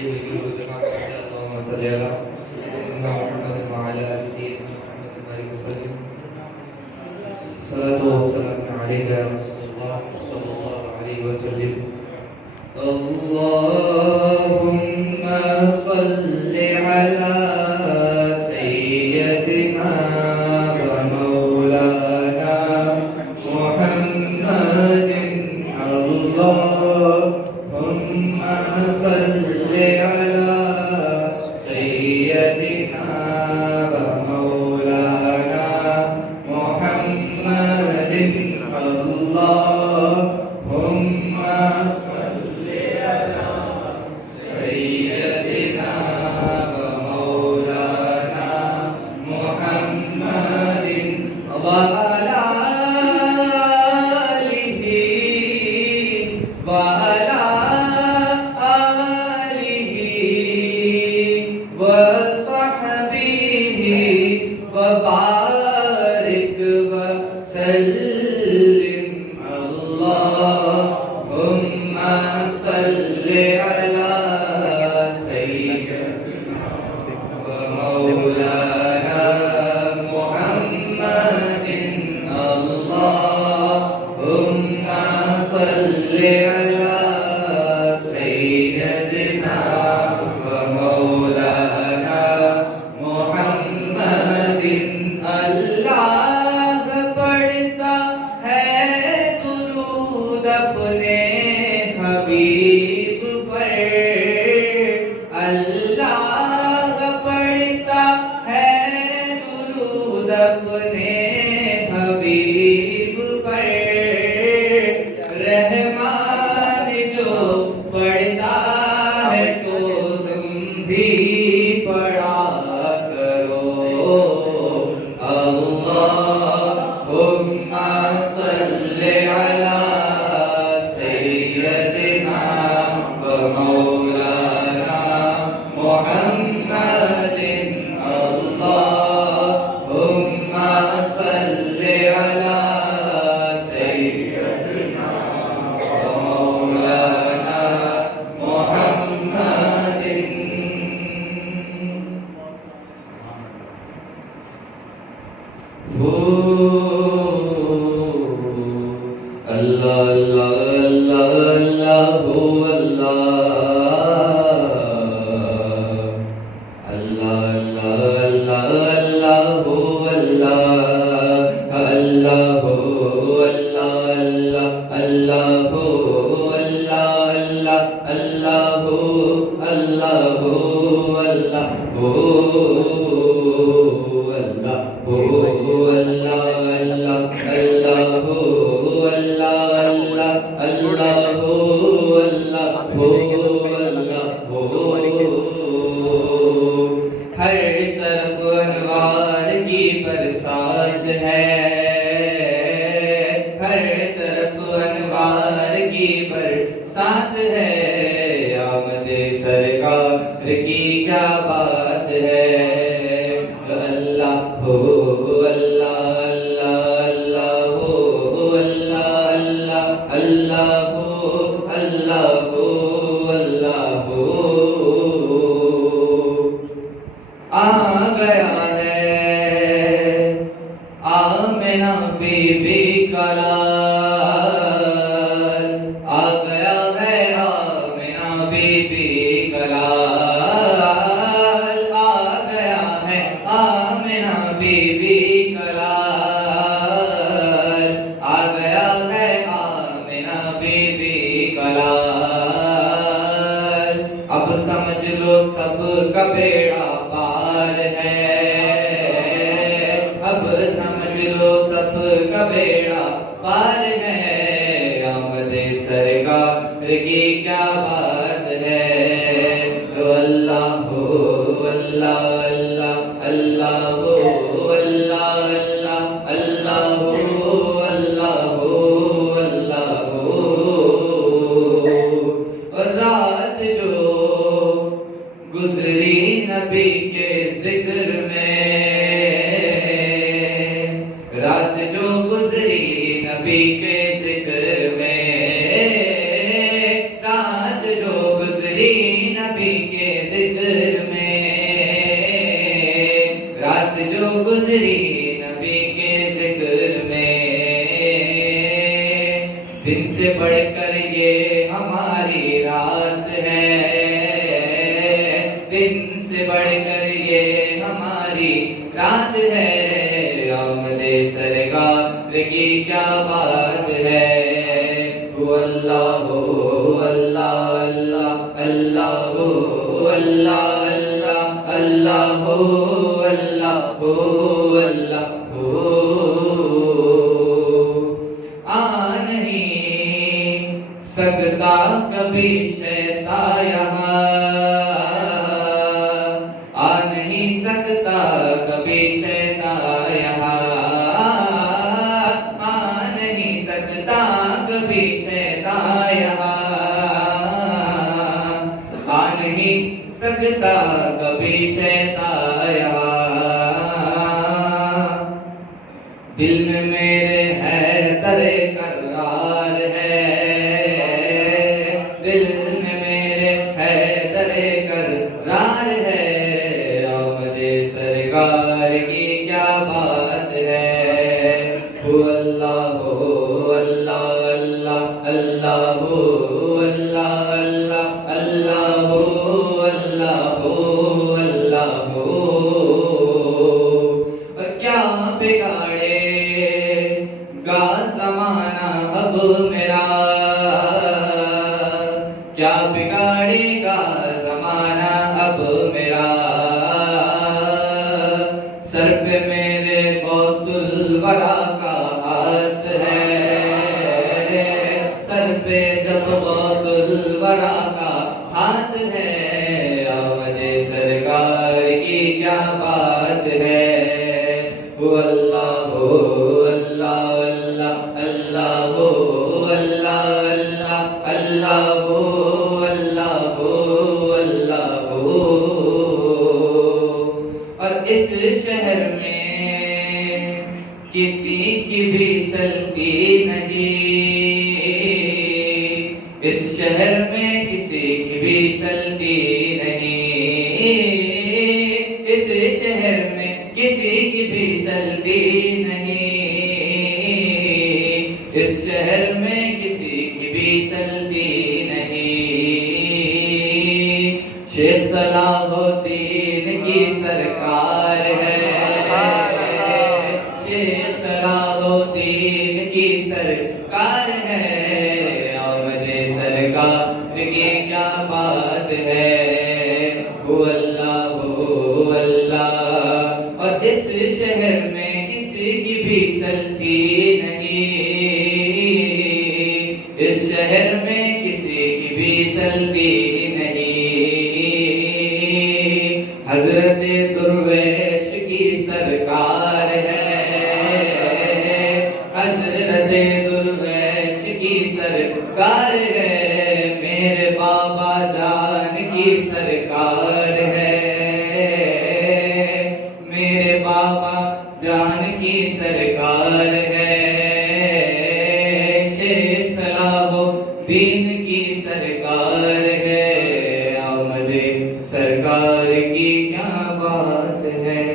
اللهم صل على سيدنا محمد وعلى آل سيدنا محمد وسلم. الصلاة والسلام عليك يا رسول الله صلى الله عليه وسلم. اللهم صل على سيدنا ومولانا محمد. اللهم صل على سيدنا ومولانا محمد. اللهم صل على سيدنا ومولانا محمد وعلى آله وعلى آله وصحبه وبارك وسلم. اللهم صل على سيدنا ومولانا محمد. اللهم صل على سيدنا ومولانا محمد. اللہ پڑھتا ہے درود اپنے حبیب پر. اللہ پڑھتا ہے درود اپنے حبیب پر. رحمان جو پڑھتا ہے تو تم بھی پڑھا کرو. اللهم صل على سيدنا ومولانا محمد. اللهم صل على سيدنا ومولانا محمد. اللہ اللہ اللہ اللہ اللہ اللہ اللہ ہر طرف انوار کی برسات ہے. ہر طرف انوار کی برسات ہے. آمد سرکار کی کیا بات ہے. اللہ ہو اللہ اللہ اللہ اللہ ہو اللہ ہو اللہ ہو. آ گیا ہے آمنہ بی بی کا لال. آ گیا ہے آمنہ بی بی کا لال. آ گیا ہے آمنہ بی بی کا لال. آ گیا ہے آمنہ بی بی کا لال. اب سمجھ لو سب کا بیڑا پار ہے. اب سمجھ لو سب کا بیڑا پار ہے. آمد سرکار کی کیا بات ہے. تو اللہ ہو اللہ اللہ ہو اللہ اللہ ہو اللہ ہو اللہ ہو. اور رات جو گزری نبی کے ذکر میں. رات جو گزری نبی کے ذکر میں. رات جو بڑھ کر یہ ہماری رات ہے، دن سے بڑھ کر یہ ہماری رات ہے، آمد سرکار کی کیا بات ہے۔ اللہ اللہ اللہ اللہ اللہ اللہ اللہ اللہ آ نہیں سکتا کبھی شیطان یہاں، آ نہیں سکتا کبھی شیطان یہاں، آ نہیں سکتا کبھی شیطان یہاں، آ نہیں سکتا کبھی شیطان یہاں۔ دل میں میرے حیدر کرار ہے، دل میں میرے حیدر کرار ہے، آمد سرکار کی کیا بات ہے۔ اللہ اللہ اللہ اللہ اللہ اللہ اللہ اللہ اللہ اور کیا بگاڑے گا زمانہ اب میرا، کیا بگاڑے گا زمانہ اب میرا، سر پہ میرے غوث الورا کا ہاتھ ہے، سر پہ جب غوث الورا کا ہاتھ ہے، آمد سرکار کی کیا بات ہے۔ اللہ اللہ اللہ اللہ اللہ اللہ اللہ اللہ اور اس شہر میں کسی کی بھی چلتی نہیں، اس شہر میں کسی کی بھی چلتی نہیں، اس شہر میں کسی کی بھی چلتی نہیں، اس شہر میں کسی کی بھی چلتی نہیں۔ شیخ صلاح الدین کی سرکار ہے، شیخ صلاح الدین کی سرکار ہے، آمد سرکار کی کیا بات ہے۔ اللہ اللہ اور اس شہر میں کسی کی بھی چلتی نہیں، اس شہر میں کسی کی بھی چلتی نہیں، حضرت درویش کی سرکار ہے، حضرت درویش کی سرکار ہے، میرے بابا جان کی سرکار ہے، میرے بابا جان کی سرکار ہے، شیخ صلاح الدین کی سرکار ہے، آمد سرکار کی کیا بات ہے۔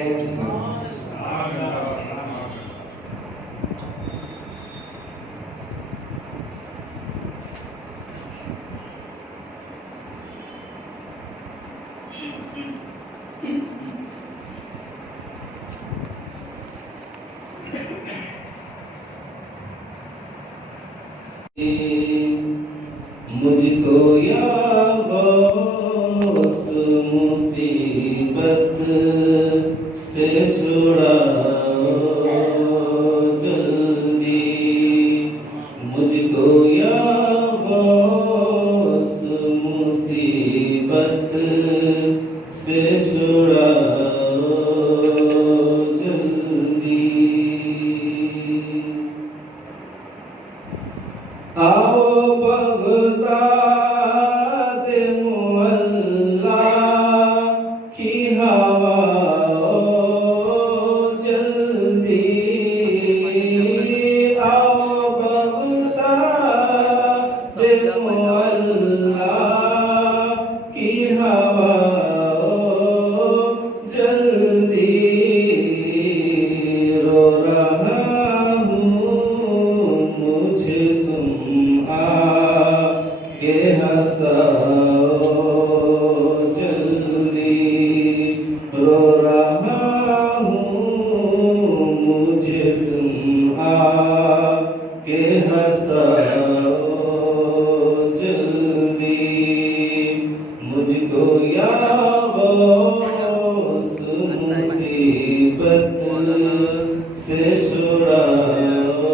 مجھ کو یا غوث مصیبت سے چھڑاؤ جلدی، مجھ کو یا غوث مصیبت سے چھڑاؤ جلدی، آؤ بغداد معلا کی ہوا جلدی، آؤ بغداد معلا کی ہوا جلدی، رو رہا ہوں مجھ تم کہ ہنساؤ جلدی، رو رہا ہوں مجھے تم آ کے ہنساؤ جلدی، مجھ کو یا غوث مصیبت سے چھڑاؤ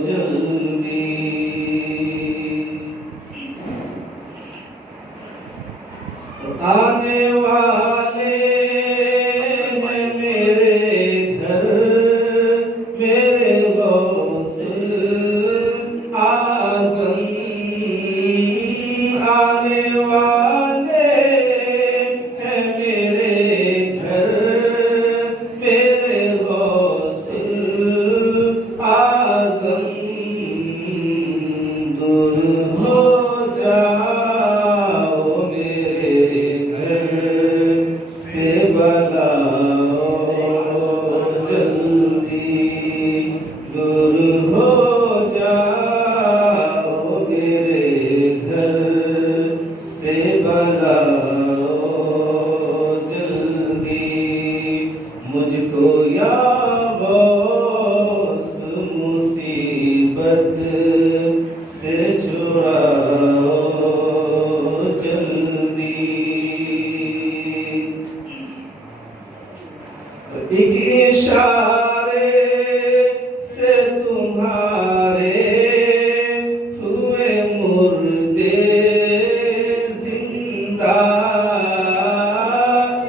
جلدی۔ آنے والے ہیں میرے گھر میرے غوث اعظم، آنے والے ہیں میرے گھر میرے غوث اعظم، دور ہو جاؤ میرے گھر سے بلاؤ جلدی، دور ہو جاؤ میرے گھر سے بلاؤ جلدی، مجھ کو یا غوث مصیبت سے چھڑاؤ جلدی۔ ایک اشارے سے تمہارے ہوئے مردے زندہ،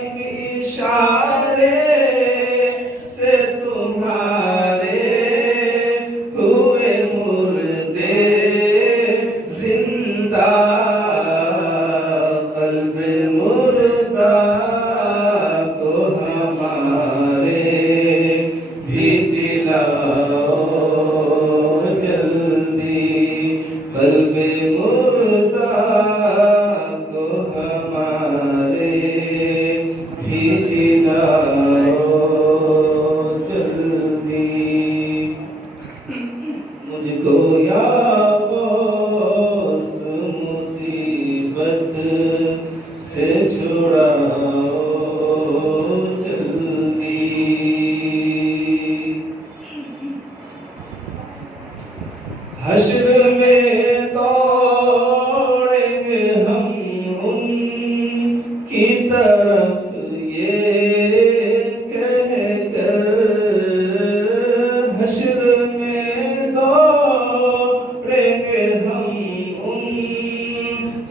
ایک اشارے سے تمہارے ہوئے مردے زندہ، قلب مردہ کو ہمارے بھی جلاؤ جلدی، قلب مردہ کو ہمارے بھی جلاؤ جلدی، مجھ کو یا غوث مصیبت سے چھڑاؤ جلدی۔ حشر میں دوڑیں گے ہم ان کی طرف یہ کہہ کر، حشر میں دوڑیں گے ہم ان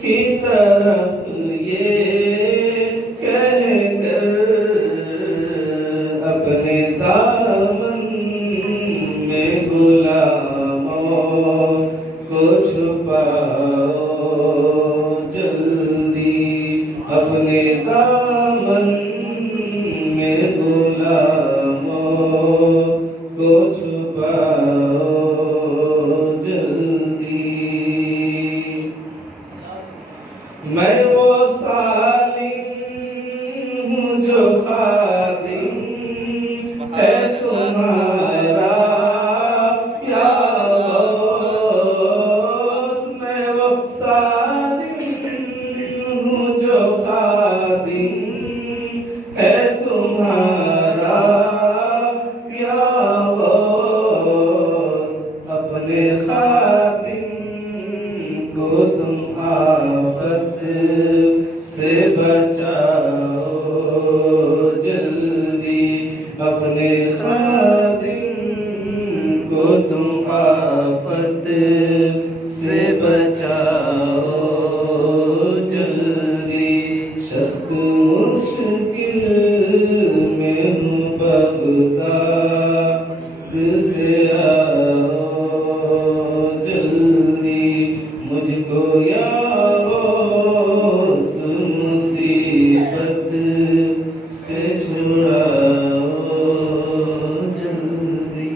کی طرف یہ کہہ کر، اپنے دامن میں غلاموں کو چھپاؤ جلدی، اپنے دامن میں غلاموں کو چھپاؤ جلدی، میں وہ سالم ہوں جو خادم ہے تمہارا یا غوث، میں وہ سالم ہوں جو خادم ہے تمہارا یا غوث، اپنے خادم کو تم آفت سے بچاؤ جلدی، اپنے خادم کو تم آفت سے بچاؤ جلدی، سخت مشکل میں ہوں بغداد سے آؤ جلدی، مجھ کو یا غوث مصیبت سے چھڑاؤ جلدی۔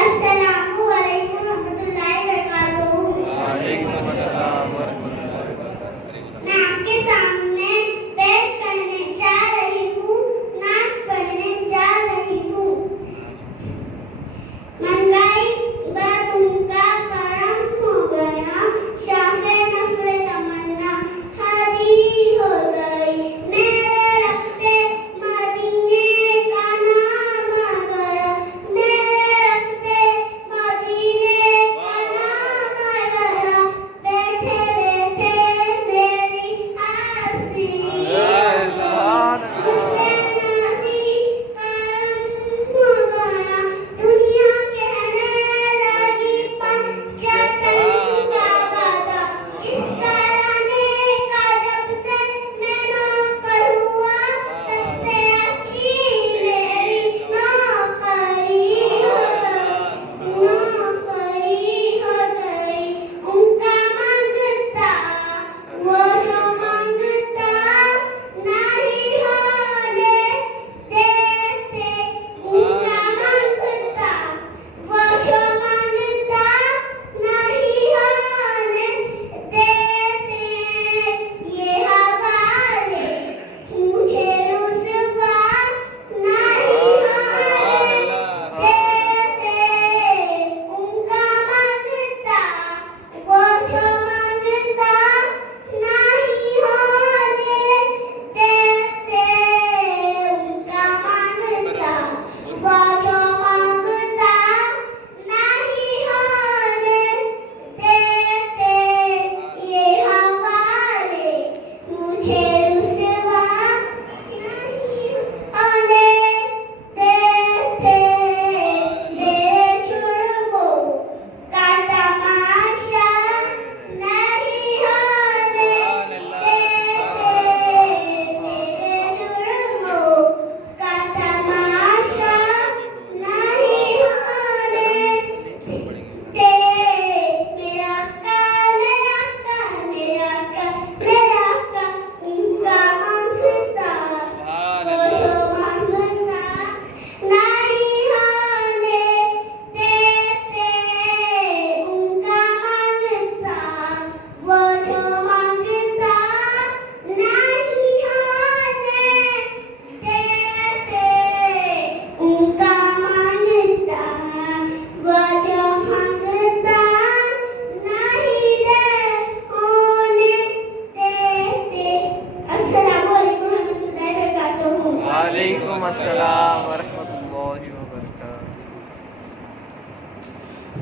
السلام علیکم ورحمۃ اللہ وبرکاتہ۔ وعلیکم السلام ورحمۃ اللہ وبرکاتہ۔ میں آپ کے سامنے پیش کرنے جا رہی ہوں، نعت پڑھنے جا رہی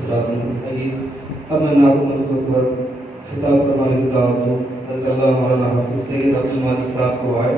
صراط المستقیم۔ اب میں نعت منصور پر خطاب فرمانے کی دعوت دوں حضرت اللہ مولانا حافظ سید عبد الماجد صاحب کو آئے۔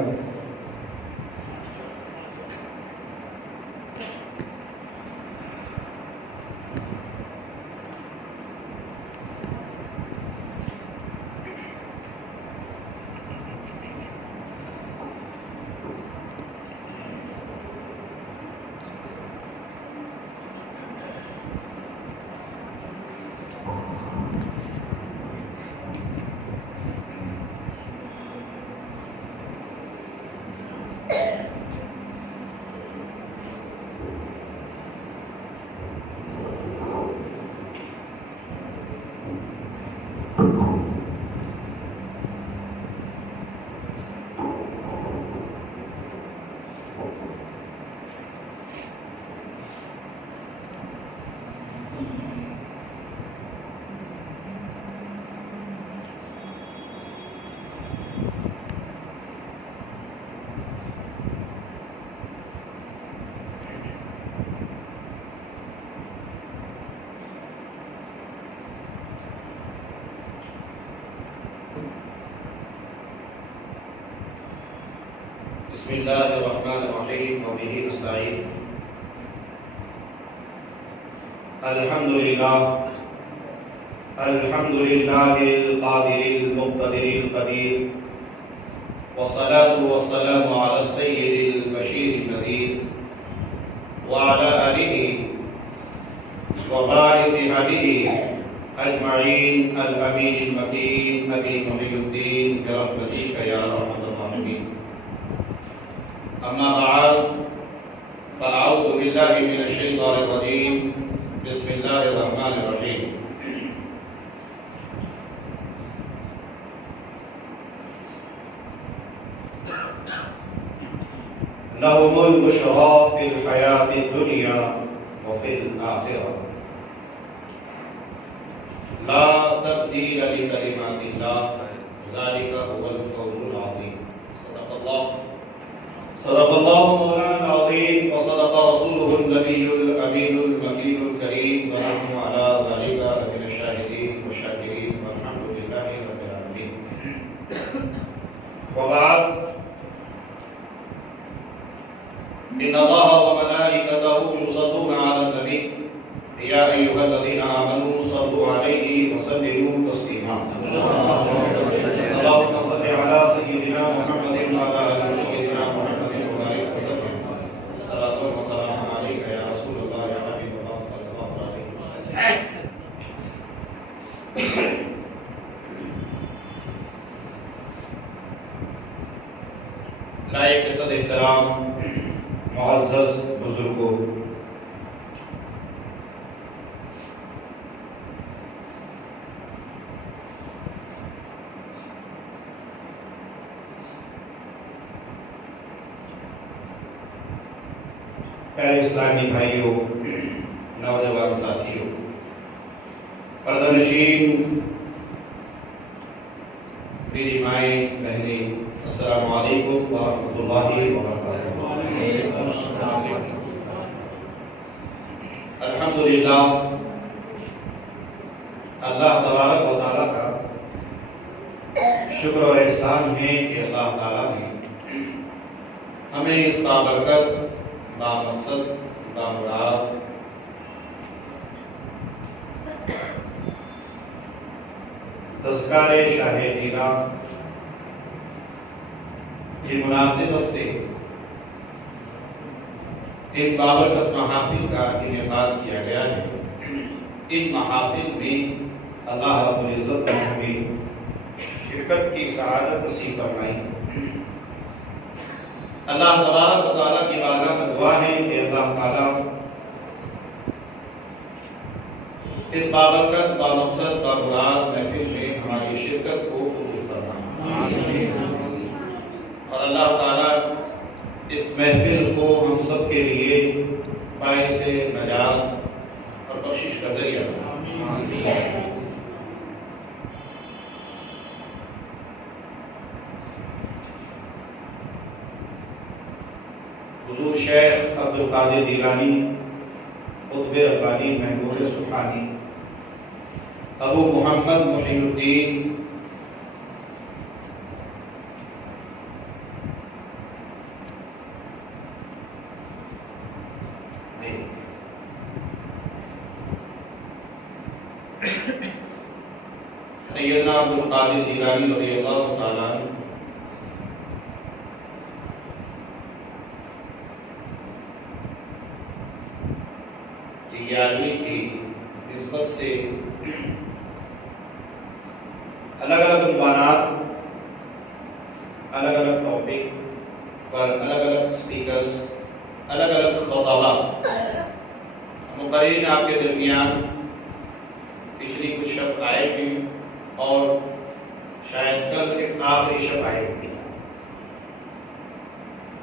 بسم اللہ الرحمن الرحیم وبہ نستعین الحمدللہ القادر المقتدر القدیر والصلاة والسلام على السید البشیر النذیر وعلى آلہ وبارث هدیہ اجمعین الامین المکین ابی محی الدین برحمتک یا ارحم الراحمین۔ اما بعد فاعوذ باللہ من الشیطان الرجیم بسم اللہ الرحمن الرحیم۔ لهم البشرى في الحیاة الدنیا وفي الآخرة لا تبدیل لکلمات اللہ ذلك هو الفوز العظیم۔ صدق اللہ مولانا العظیم وصدق رسوله النبی الامین المکین الکریم ونحن على ذلك لمن الشاہدین والشاکرین والحمد للہ رب العالمین۔ وبعد، ان اللہ وملائکته یصلون علی النبی یا ایھا الذین آمنوا صلوا علیہ وسلموا تسلیما۔ اللهم صل علی سیدنا محمد وعلی آل سیدنا محمد والسلام علیکہ یا رسول اللہ یا حبیب اللہ صلی اللہ علیہ وسلم۔ لائق صد احترام معزز بزرگوں، پیارے اسلامی بھائیوں، نوجوان ساتھیوں، پردہ نشین، میری مائیں بہنیں، السلام علیکم ورحمۃ اللہ وبرکاتہ۔ الحمدللہ، اللہ تبارک و تعالیٰ کا شکر اور احسان ہے کہ اللہ تعالیٰ نے ہمیں اس بابرکت، بامقصد، بامراد تذکار شاہ جینا کی مناسبت سے ان بابرکت محافل کا انعقاد کیا گیا ہے۔ ان محافل میں اللہ رب العزت نے ہمیں شرکت کی سعادت نصیب فرمائی۔ اللہ تبارک و تعالیٰ کی بارگاہ میں دعا ہے کہ اللہ تعالیٰ اس بابرکت، بامقصد، بامراد محفل میں ہماری شرکت کو قبول فرمائے، اور اللہ تعالیٰ اس محفل کو ہم سب کے لیے باعث نجات اور بخشش کا ذریعہ بنائے۔ حضور شیخ عبد القادر جیلانی قطب ربانی محبوب سبحانی ابو محمد محی الدین سیدنا عبد القادر جیلانی رضی اللہ تعالیٰ عنہ کی 11ویں کی نسبت سے الگ الگ عنوانات، الگ الگ ٹاپک پر الگ الگ اسپیکرز، الگ الگ خطابات مقررین آپ کے درمیان پچھلی کچھ شب آئے ہیں اور شاید کل ایک آخری شب آئے ہوئی.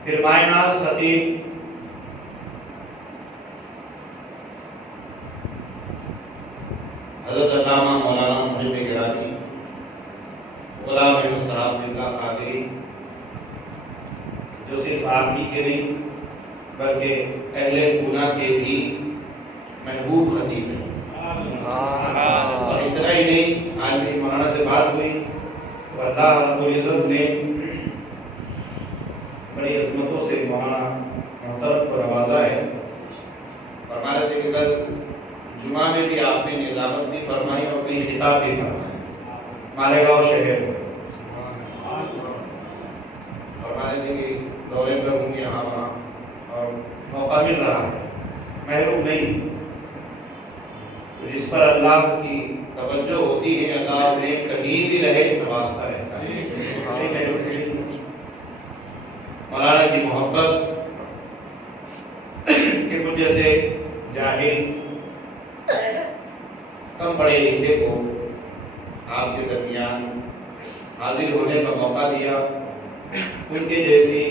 پھر مائناز خطیب حضرت علامہ مولانا محب گرامی غلام احمد صاحب اللہ قادری، جو صرف آپ ہی کے نہیں بلکہ اہل گناہ کے بھی محبوب خطیب ہیں. اور اتنا ہی نہیں، آج میری مولانا سے بات ہوئی تو اللہ رب العزت نے بڑی عظمتوں سے مولانا محترم کو نوازا ہے. فرما رہے تھے کہ کل جمعہ میں بھی آپ نے نظامت بھی فرمائی اور کئی خطاب بھی فرمائے مالیگاؤں شہر میں. فرما رہے تھے کہ دورے پر ہوں گے یہاں وہاں اور موقع مل رہا ہے، محروم نہیں. جس پر اللہ کی توجہ ہوتی ہے اللہ انہیں کہیں بھی رہے نوازتا رہتا ہے. مولانا کی محبت کہ مجھ جیسے جاہل کم پڑھے لکھے کو آپ کے درمیان حاضر ہونے کا موقع دیا. ان کے جیسی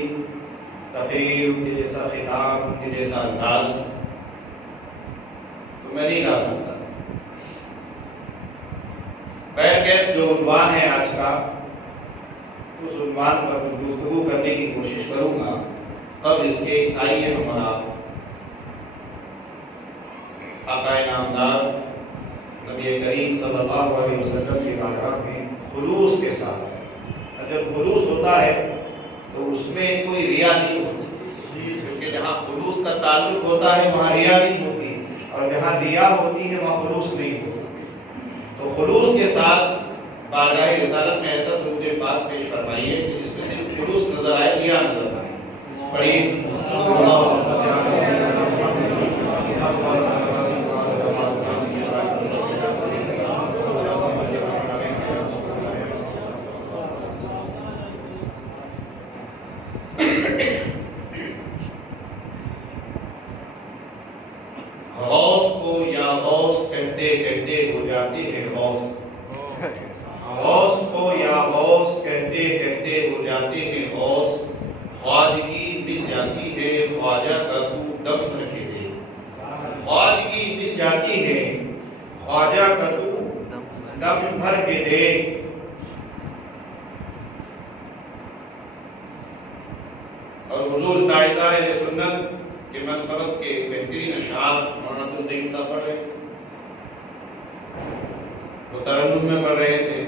تقریر، ان کے جیسا خطاب، ان کے جیسا انداز تو میں نہیں لا سکتا. بہرکیف جو عنوان ہے آج کا، اس عنوان پر کچھ گفتگو کرنے کی کوشش کروں گا. قبل اس کے آئیے ہمارا آقا نامدار نبی کریم صلی اللہ علیہ وسلم کی بارگاہ میں خلوص کے ساتھ ہے. جب خلوص ہوتا ہے تو اس میں کوئی ریا نہیں ہوتی، کیونکہ جہاں خلوص کا تعلق ہوتا ہے وہاں ریا نہیں ہوتی، اور جہاں ریا ہوتی ہے وہاں خلوص نہیں ہوتی. تو خلوص کے ساتھ بارگاہ رسالت میں ایسا درود پاک پیش فرمائیے کہ جس میں صرف خلوص نظر آئے، ریا نظر آئے. پڑھیے غوث کو یا غوث کہتے کہتے ہو جاتے ہیں غوث. غوث کو یا غوث کہتے کہتے ہو جاتے ہیں غوث. خواجگی مل جاتی ہے خواجہ کا تو دم بھر کے دے. خواجگی مل جاتی ہے خواجہ کا تو دم بھر کے دے. اور حضور تاجدار اہل سنت کے منقبت کے بہترین اشعار مولانا عبدالدین صاحب پڑھ رہے تھے، وہ ترنم میں پڑھ رہے تھے.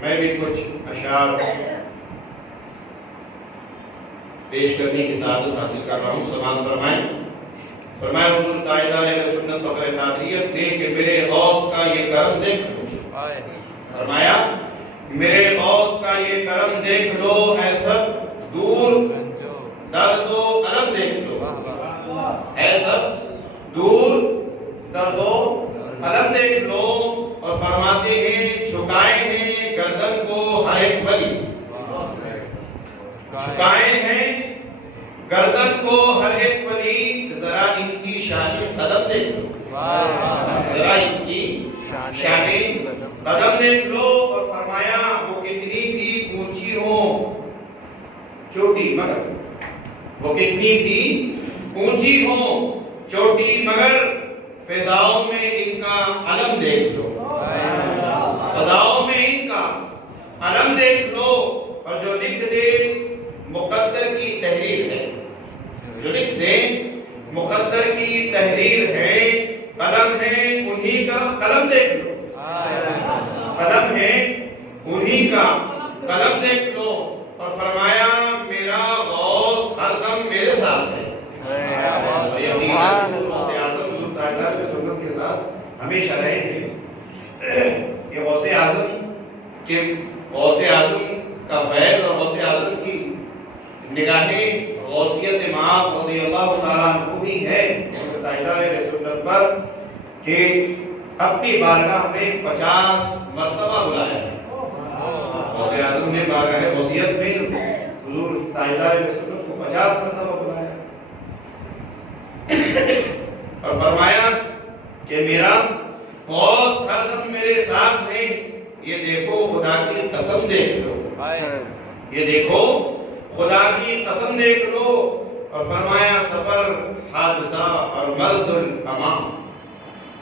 میں بھی کچھ اشعار پیش کرنے کی سعادت حاصل کر رہا ہوں. سماعت فرمائیں. فرمایا حضور تاجدار اہل سنت فخر قادریت نے کہ میرے غوث کا یہ کرم دیکھ لو. فرمایا میرے غوث کا یہ کرم دیکھ لو، اے سب دور درد و علم دیکھ لو. اے سب دور درد و علم دیکھ لو. اور فرماتے ہیں جھکائے ہیں گردن کو ہر ایک ولی. جھکائے ہیں گردن کو ہر ایک ولی. ذرا ان کی شان قدم دیکھ لو. ذرا ان کی شان قدم دیکھ لو. اور فرمایا وہ کتنی بھی اونچی ہو چوٹی مگر، وہ کتنی بھی اونچی ہو چوٹی مگر، فضاؤں میں ان کا علم دیکھ لو. فضاؤں میں ان کا علم دیکھ لو. اور جو لکھ دے مقدر کی تحریر ہے، جو لکھ دیں، مقدر کی تحریر ہے، قلم ہے انہی کا، قلم دیکھ لو، قلم ہے انہی کا، قلم دیکھ لو، اور فرمایا میرا غوث ہر دم میرے ساتھ ہے۔ غوث اعظم حضور تعالیٰ کے سنت کے ساتھ ہمیشہ رہے ہیں۔ یہ غوث اعظم کا فیض اور غوث اعظم کی نگاہیں غوثیت امام رضی اللہ تعالیٰ عنہ ہی ہے حضور تعالیٰ علیہ سنت پر کہ اپنی بارگاہ میں 50 مرتبہ بلایا ہے۔ غوث اعظم نے بارگاہ غوثیت میں حضور تعالیٰ علیہ سنت کو 50 مرتبہ بلایا اور فرمایا کہ میرا غوث ہر دم میرے ساتھ ہے۔ یہ دیکھو خدا کی قسم دیکھ لو، یہ دیکھو خدا کی قسم دیکھ لو، اور فرمایا سفر، حادثہ اور مرض الامام،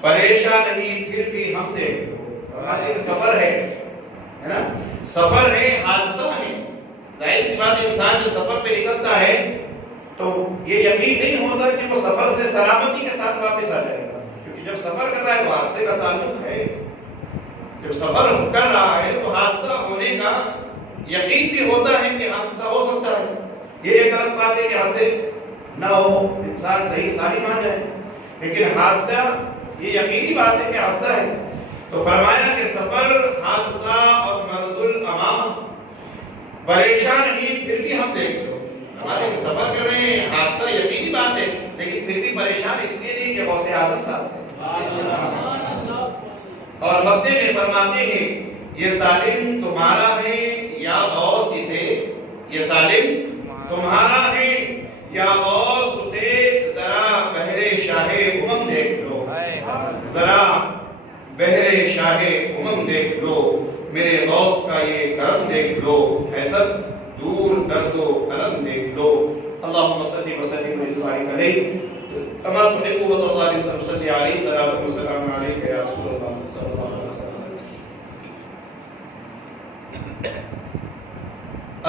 پریشان نہیں پھر بھی ہم دیکھ لو۔ فرماتے ہیں سفر ہے نا، سفر ہے، حادثہ ہے۔ ظاہر سی بات ہے انسان جب سفر پہ نکلتا ہے تو یہ یقین نہیں ہوتا کہ وہ سفر سے سلامتی کے ساتھ واپس آ جائے گا، کیونکہ جب سفر کر رہا ہے تو حادثے کا تعلق ہے، جب سفر کر رہا ہے تو حادثہ ہونے کا یقین بھی ہوتا ہے کہ حادثہ ہو سکتا ہے۔ یہ ایک الگ بات ہے کہ حادثے نہ ہو، انسان صحیح سالم آ جائے، لیکن حادثہ یہ یقینی بات ہے کہ حادثہ ہے۔ تو فرمایا کہ سفر، حادثہ اور مرض الامام، پریشان نہیں پھر بھی ہم دیکھ لو۔ ہمارے سفر کر رہے ہیں، حادثہ یقینی بات ہے، لیکن پھر بھی پریشان اس لیے نہیں کہ غوث اعظم صاحب ہے۔ اور مدے میں فرماتے ہیں یہ سالم تمہارا ہے یا غوث اسے، یہ سالم تمہارا ہے یا غوث اسے، ذرا بحر شاہ امم دیکھ لو، ذرا بحر شاہ امم دیکھ لو، میرے غوث کا یہ کرم دیکھ لو، حسد دور درد و علم دیکھ لو۔ اللہم صلی وسلم وبارک علیہ کما تحب وترضى صلی علیہ صلاۃ والسلام علیک یا رسول اللہ صلی اللہ علیہ وسلم۔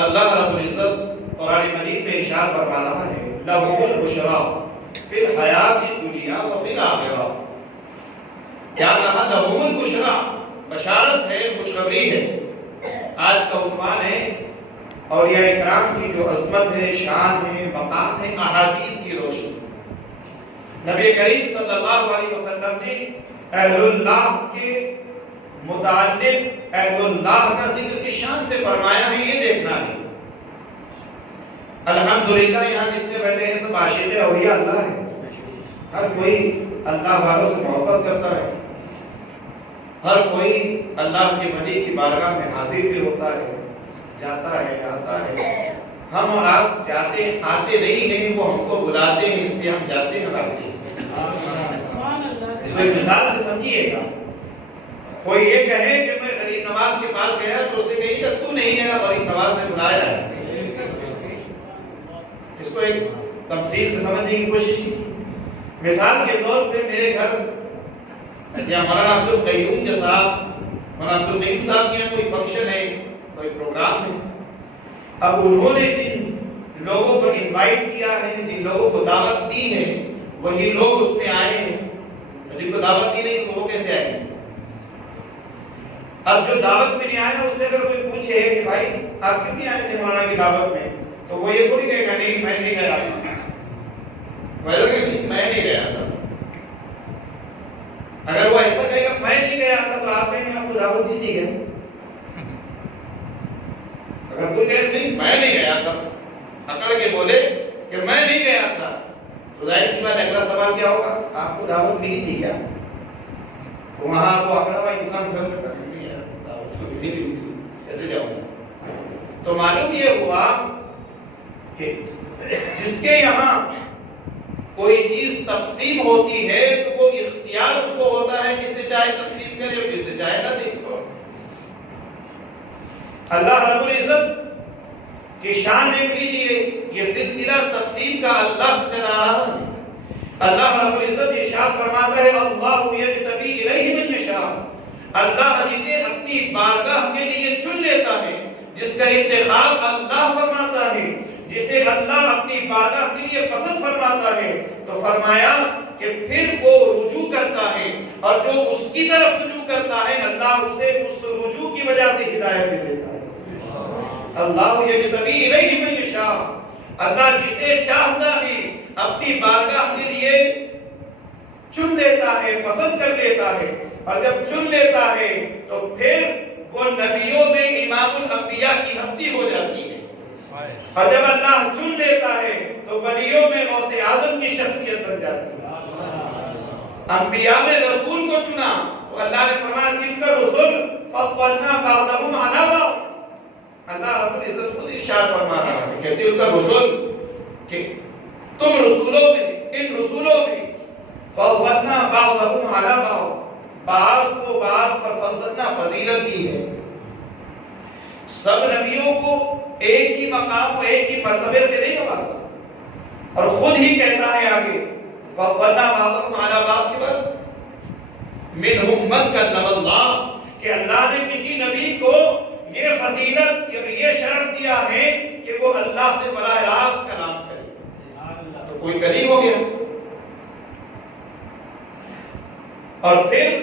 اللہ رب العزت قرآن مجید میں ارشاد فرما رہا ہے لَهُ الْبُشْرَى فِي الْحَيَاةِ الدُّنْيَا وَفِي الْآخِرَةِ۔ کیا کہا؟ لَهُ الْبُشْرَى، بشارت ہے، خوشخبری ہے۔ آج کا عنوان ہے اولیاء اکرام کی جو عظمت ہے، شان ہے، مقام ہے، احادیث کی روشنی۔ نبی کریم صلی اللہ علیہ وسلم نے اہل اللہ کے متعلق اہل اللہ کا ذکر کی شان سے فرمایا ہے، یہ دیکھنا ہے۔ الحمدللہ یہاں جتنے بیٹھے ہیں سب عاشق اولیاء اللہ ہیں، ہر کوئی اللہ والوں سے محبت کرتا ہے، ہر کوئی اللہ کے ولی کی بارگاہ میں حاضر بھی ہوتا ہے، جاتا ہے، آتا ہے۔ ہم اور آپ جاتے آتے نہیں ہیں، وہ ہم کو بلاتے ہیں، اس لیے ہم جاتے ہیں اور آتے ہیں۔ اس کو ایک مثال سے سمجھیے گا، کوئی یہ کہے کہ میں غریب نواز کے پاس گیا تو اس سے کہیے گا تو نہیں گیا، غریب نواز نے بلایا ہے۔ اس کو ایک تمثیل سے سمجھنے کی کوشش کی۔ مثال کے طور پہ میرے گھر یا مولانا عبدالقیوم کے صاحب، مولانا عبدالقیوم صاحب کے یہاں کوئی فنکشن ہے، کوئی پروگرام ہے، اب انہوں نے جن لوگوں کو انوائٹ کیا ہے، جن لوگوں کو دعوت دی ہے، وہی لوگ اس میں آئے ہیں، جن کو دعوت دی نہیں تو وہ کیسے آئے ہیں؟ اب جو دعوت میں نہیں آیا اس سے اگر کوئی پوچھے کہ بھائی آپ کیوں نہیں آئے تھے مولانا کی دعوت میں، تو وہ یہ تھوڑی کہے گا نہیں میں نہیں گیا تھا، میں نہیں گیا تھا۔ اگر وہ ایسا کہے گا میں نہیں گیا تھا تو آپ کہیں گے آپ کو دعوت دی تھی کیا؟ اگر کوئی کہے نہیں میں نہیں گیا تھا، اکڑ کے بولے کہ میں نہیں گیا تھا، تو ظاہر سی بات اگلا سوال کیا ہوگا؟ آپ کو دعوت ملی تھی کیا؟ تو وہاں آپ کو اکڑا ہوا انسان سر میں کیسے جاؤں گا؟ تو معلوم یہ ہوا کہ جس کے یہاں کوئی چیز تقسیم ہوتی ہے تو وہ اختیار اس کو ہوتا ہے کس سے چاہے تقسیم کرے اور کس سے چاہے نہ دے۔ اللہ رب العزت کی شان دیکھ لیجیے، یہ سلسلہ تقسیم کا اللہ سے چلا رہا ہے۔ اللہ رب العزت ارشاد فرماتا ہے اللہ یجتبی الیہ من یشاء، اللہ جسے اپنی بارگاہ کے لیے چن لیتا ہے، جس کا انتخاب اللہ فرماتا ہے، جسے اللہ اپنی بارگاہ کے لیے پسند فرماتا ہے تو فرمایا کہ پھر وہ رجوع کرتا ہے اور جو اس کی طرف رجوع کرتا ہے اللہ اسے اس رجوع کی وجہ سے ہدایت دے دیتا ہے۔ اللہ یجتبی الیہ من یشاء، اللہ جسے چاہتا ہے اپنی بارگاہ کے لیے چن لیتا ہے، پسند کر لیتا ہے، اور جب چن لیتا ہے تو پھر وہ نبیوں میں امام الانبیاء کی ہستی ہو جاتی ہے، اور جب اللہ چن لیتا ہے تو ولیوں میں غوث اعظم کی شخصیت بن جاتی ہے۔ انبیاء میں رسول کو چنا تو اللہ نے فرمایا تلک الرسل فضلنا بعضهم علی بعض، اللہ رب العزت خود ارشاد فرما رہا ہے کہ تلک الرسل، کہ تم رسولوں میں، ان رسولوں میں فضلنا بعضهم علی بعض، بعض کو بعض پر فضلنا فضیلت دی ہے۔ سب نبیوں کو ایک ہی مقام و ایک ہی مرتبے سے نہیں نوازا، اور خود ہی کہتا ہے آگے فضلنا بعضهم علی بعض کے بعد منہم من کلم اللہ، کہ اللہ نے کسی نبی کو یہ فضیلت یہ شرف دیا ہے کہ وہ اللہ سے براہ راست کلام کرے، تو کوئی کلیم ہو گیا۔ اور پھر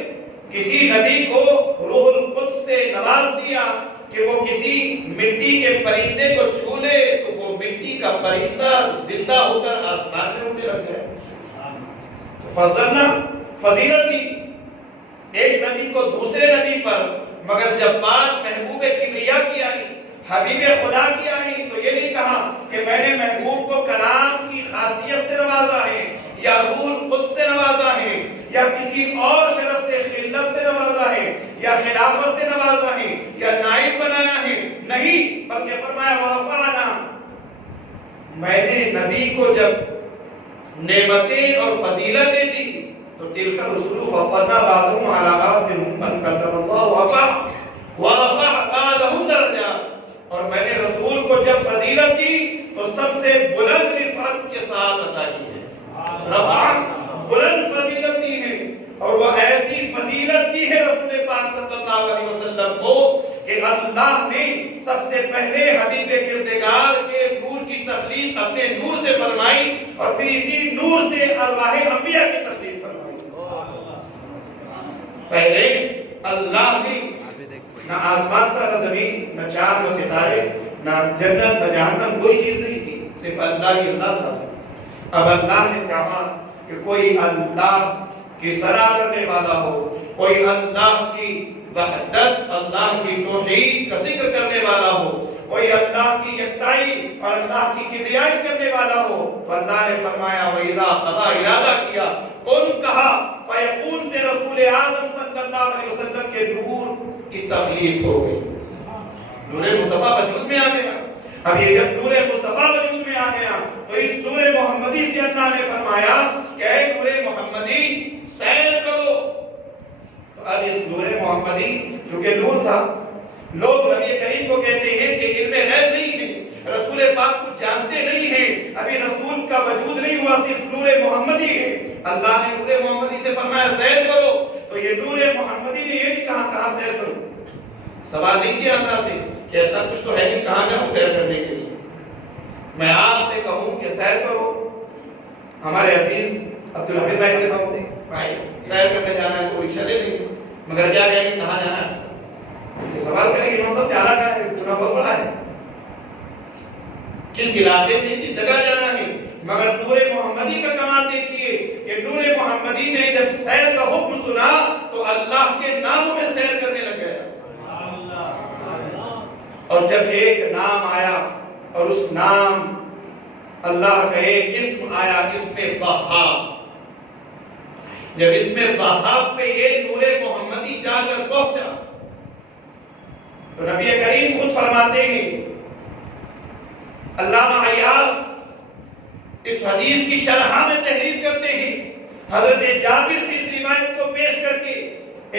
کسی نبی کو روح القدس سے نواز دیا کہ وہ کسی مٹی کے پرندے کو چھو لے تو وہ مٹی کا پرندہ زندہ ہو کر آسمان میں اڑنے لگ جائے، تو فضلنا فضیلت دی ایک نبی کو دوسرے نبی پر۔ مگر جب بات محبوب کبریا کی آئی، حبیب خدا کی آئی، تو یہ نہیں کہا کہ میں نے محبوب کو کلام کی خاصیت سے نوازا ہے یا روح القدس سے نوازا ہے یا کسی اور شرف سے، خلت سے نوازا ہے یا خلافت سے نوازا ہے یا نائب بنایا ہے، نہیں، بلکہ فرمایا ورفعنا، میں نے نبی کو جب نعمتیں اور فضیلتیں دی تو تلک الرسل فضلنا بعضهم علی بعض منهم من کلم اللہ ورفع بعضهم درجات، اور میں نے رسول کو جب فضیلت دی تو سب سے بلند رفعت کے ساتھ عطا کی ہے، رفع بلند فضیلت دی ہے، اور وہ ایسی فضیلت دی ہے رسول پاک صلی اللہ علیہ وسلم کو کہ اللہ نے سب سے پہلے حبیب کردگار کے نور کی تخلیق اپنے نور سے فرمائی، اور پھر اسی نور سے ارواح انبیاء کی تخلیق فرمائی۔ پہلے اللہ نے نہ آسمان تھا، نہ زمین، نہ چاند، نہ ستارے، نہ جنت، نہ جہنم، کوئی چیز نہیں تھی، صرف اللہ ہی اللہ تھا۔ اب اللہ نے چاہا کہ کوئی اللہ کی صلاح کرنے والا ہو، کوئی اللہ کی وحدت، اللہ کی توحید کا ذکر کرنے والا ہو، کوئی اللہ کی یکتائی اور اللہ کی کبریائی کرنے والا ہو، تو اللہ نے فرمایا وَإِذَا قَضَى ارادہ کیا، کن کہا فیکون سے رسول اعظم صلی اللہ علیہ وسلم کے نور کی تخلیق ہو گئی، نور مصطفیٰ وجود میں آ گیا۔ اب یہ جب نور مصطفیٰ وجود میں آ گیا تو اس نور محمدی سے اللہ نے فرمایا کہ اے نور محمدی سیر کرو، تو اب اس نور محمدی چونکہ نور تھا، لوگ نبی کریم کو کہتے ہیں کہ علم غیب نہیں ہے، رسول پاک کو جانتے نہیں ہیں، ابھی رسول کا وجود نہیں ہوا، صرف نور محمدی ہے۔ اللہ نے نور محمدی سے فرمایا سیر کرو، تو یہ نور محمدی نے یہ نہیں کہا کہاں سیر کرو، سوال نہیں کیا اللہ سے کہ اللہ کچھ تو ہے نہیں، کہاں جاؤں سیر کرنے کے لیے، میں آپ سے کہوں کہ سیر کرو، ہمارے عزیز عبدالحمید بھائی سے کہوں بھائی سیر کرنے جانا ہے تو رکشہ لے لیں گے، مگر کیا کہیں گے کہاں جانا ہے، یہ سوال کریں گے مطلب جانا کہاں ہے، چنا بہت بڑا ہے، کس علاقے میں کس جگہ جانا ہے، مگر نور محمدی کا کمال دیکھیے کہ نور محمدی نے جب سیر کا حکم سنا تو اللہ کے ناموں میں سیر کرنے لگ گیا، اور جب ایک نام آیا اور اس نام اللہ کا ایک اسم آیا، اسم وہاب، جب اسم وہاب پہ یہ نور محمدی جا کر پہنچا تو نبی کریم خود فرماتے ہیں، علامہ عیاض اس حدیث کی شرح میں تحریر کرتے ہیں، حضرت جابر سے اس روایت کو پیش کر کے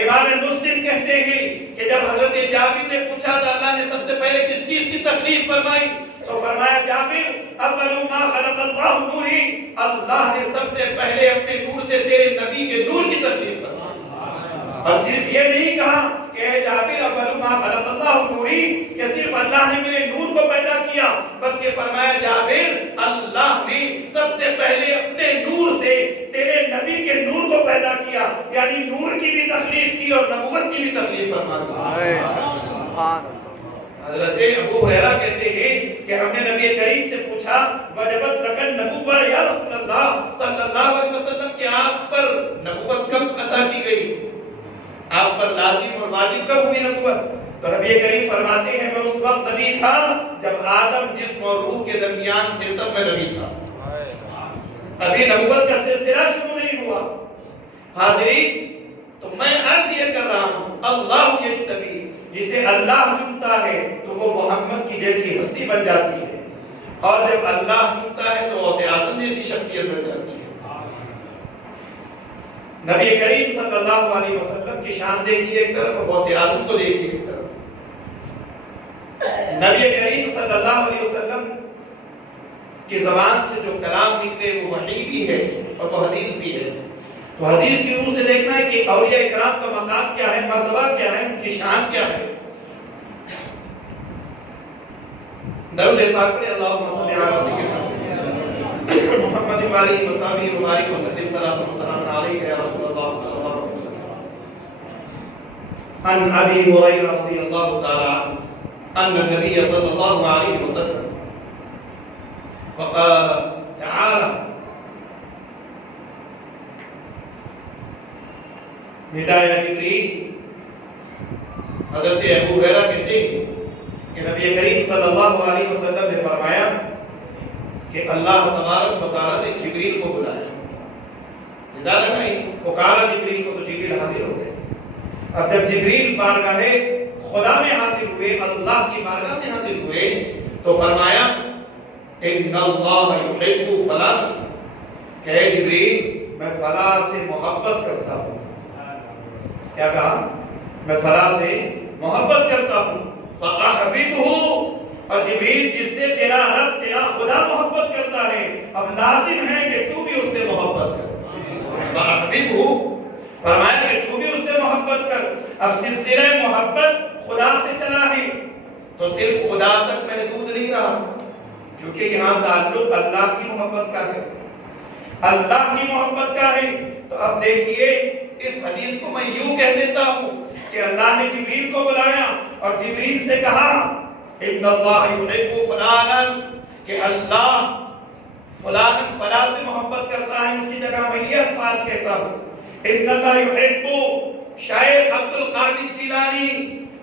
امام مسلم کہتے ہیں کہ جب حضرت جابر نے پوچھا تو اللہ نے سب سے پہلے کس چیز کی تخلیق فرمائی، تو فرمایا جابر اول ما خلق اللہ نوری، اللہ نے سب سے پہلے اپنے نور سے تیرے نبی کے نور کی تخلیق فرمائی، اور صرف یہ نہیں کہا کہ اے جابر اول ما خلق اللہ نوری، کہ صرف اللہ نے میرے نور کو پیدا کیا، بلکہ فرمایا جابر اللہ نے سب سے پہلے اپنے نور سے تیرے نبی کے نور کو پیدا کیا، یعنی نور کی بھی تخلیق کی اور نبوت کی بھی تخلیق فرما دی۔ سبحان اللہ۔ حضرت ابو ہریرہ کہتے ہیں کہ ہم نے نبی کریم سے پوچھا وجبت لکن نبوہ یا رسول اللہ صلی اللہ علیہ وسلم کہ آپ پر نبوت کب عطا کی گئی، آپ پر لازم اور واجب کب ہوئی نبوت؟ تو نبی کریم فرماتے ہیں میں اس وقت نبی تھا جب آدم جسم اور روح کے درمیان تھے، تب میں نبی تھا، ابھی نبوت کا سلسلہ شروع نہیں ہوا۔ حاضرین، تو میں عرض یہ کر رہا ہوں اللہ یجتبی، جسے اللہ چنتا ہے تو وہ محمد کی جیسی ہستی بن جاتی ہے، اور جب اللہ چنتا ہے تو غوث اعظم جیسی شخصیت بن جاتی ہے۔ نبی کریم صلی اللہ علیہ وسلم کی شان دیکھیے ایک طرف اور غوث اعظم کو دیکھیے ایک طرف۔ نبی کریم صلی اللہ علیہ وسلم کی زبان سے جو کلام نکلے وہ وحی بھی ہے اور وہ حدیث بھی ہے، تو حدیث کی روح سے دیکھنا ہے کہ اولیاء اکرام کا مقام کیا ہے، مرتبہ کیا ہے، ان کی شان کیا ہے۔ درود پاک پڑھیں، اللہم صلی علی سیدنا محمد و آلہ وصحبہ وبارک وسلم، صلاۃ و سلام علیہ یا رسول اللہ صلی اللہ علیہ وسلم۔ عن ابی ہریرہ رضی اللہ تعالی عنہ ان النبی صلی اللہ علیہ وسلم فقال تعالی ہدایہ جبریل۔ حضرت ابو ہریرہ کہتے ہیں کہ نبی کریم صلی اللہ علیہ وسلم نے فرمایا کہ اللہ تبارک و تعالیٰ نے جبریل کو بلایا، ندا لگائی، پکارا جبریل کو تو جبریل حاضر ہو گئے۔ اب جب جبریل بارگاہ خدا میں حاضر ہوئے، اللہ کی بارگاہ میں حاضر ہوئے، تو فرمایا ان اللہ یحب فلاں، کہ اے جبریل میں فلاں سے محبت کرتا ہوں۔ کیا کہا؟ میں فلاں سے محبت کرتا ہوں۔ فَأَحْبِبْهُ، اور جبریل جس سے تیرا رب تیرا خدا محبت کرتا ہے، اب لازم ہے کہ تو بھی اس سے محبت کر۔ فَأَحْبِبْهُ، فرمایا کہ تو بھی اس سے محبت کر۔ اب سلسلہ محبت خدا سے چلا ہے تو صرف خدا تک محدود نہیں رہا، کیونکہ یہاں تعلق اللہ کی محبت کا ہے، اللہ کی محبت کا ہے۔ تو اب دیکھیے اس حدیث کو میں یوں کہہ دیتا ہوں کہ اللہ نے جبریل کو بلایا اور جبریل سے کہا ان اللہ یحب فلانا، کہ اللہ فلاں فلاں سے محبت کرتا ہے۔ اس کی جگہ میں یہ الفاظ کہتا ہوں ان اللہ یحب شیخ عبد القادر جیلانی،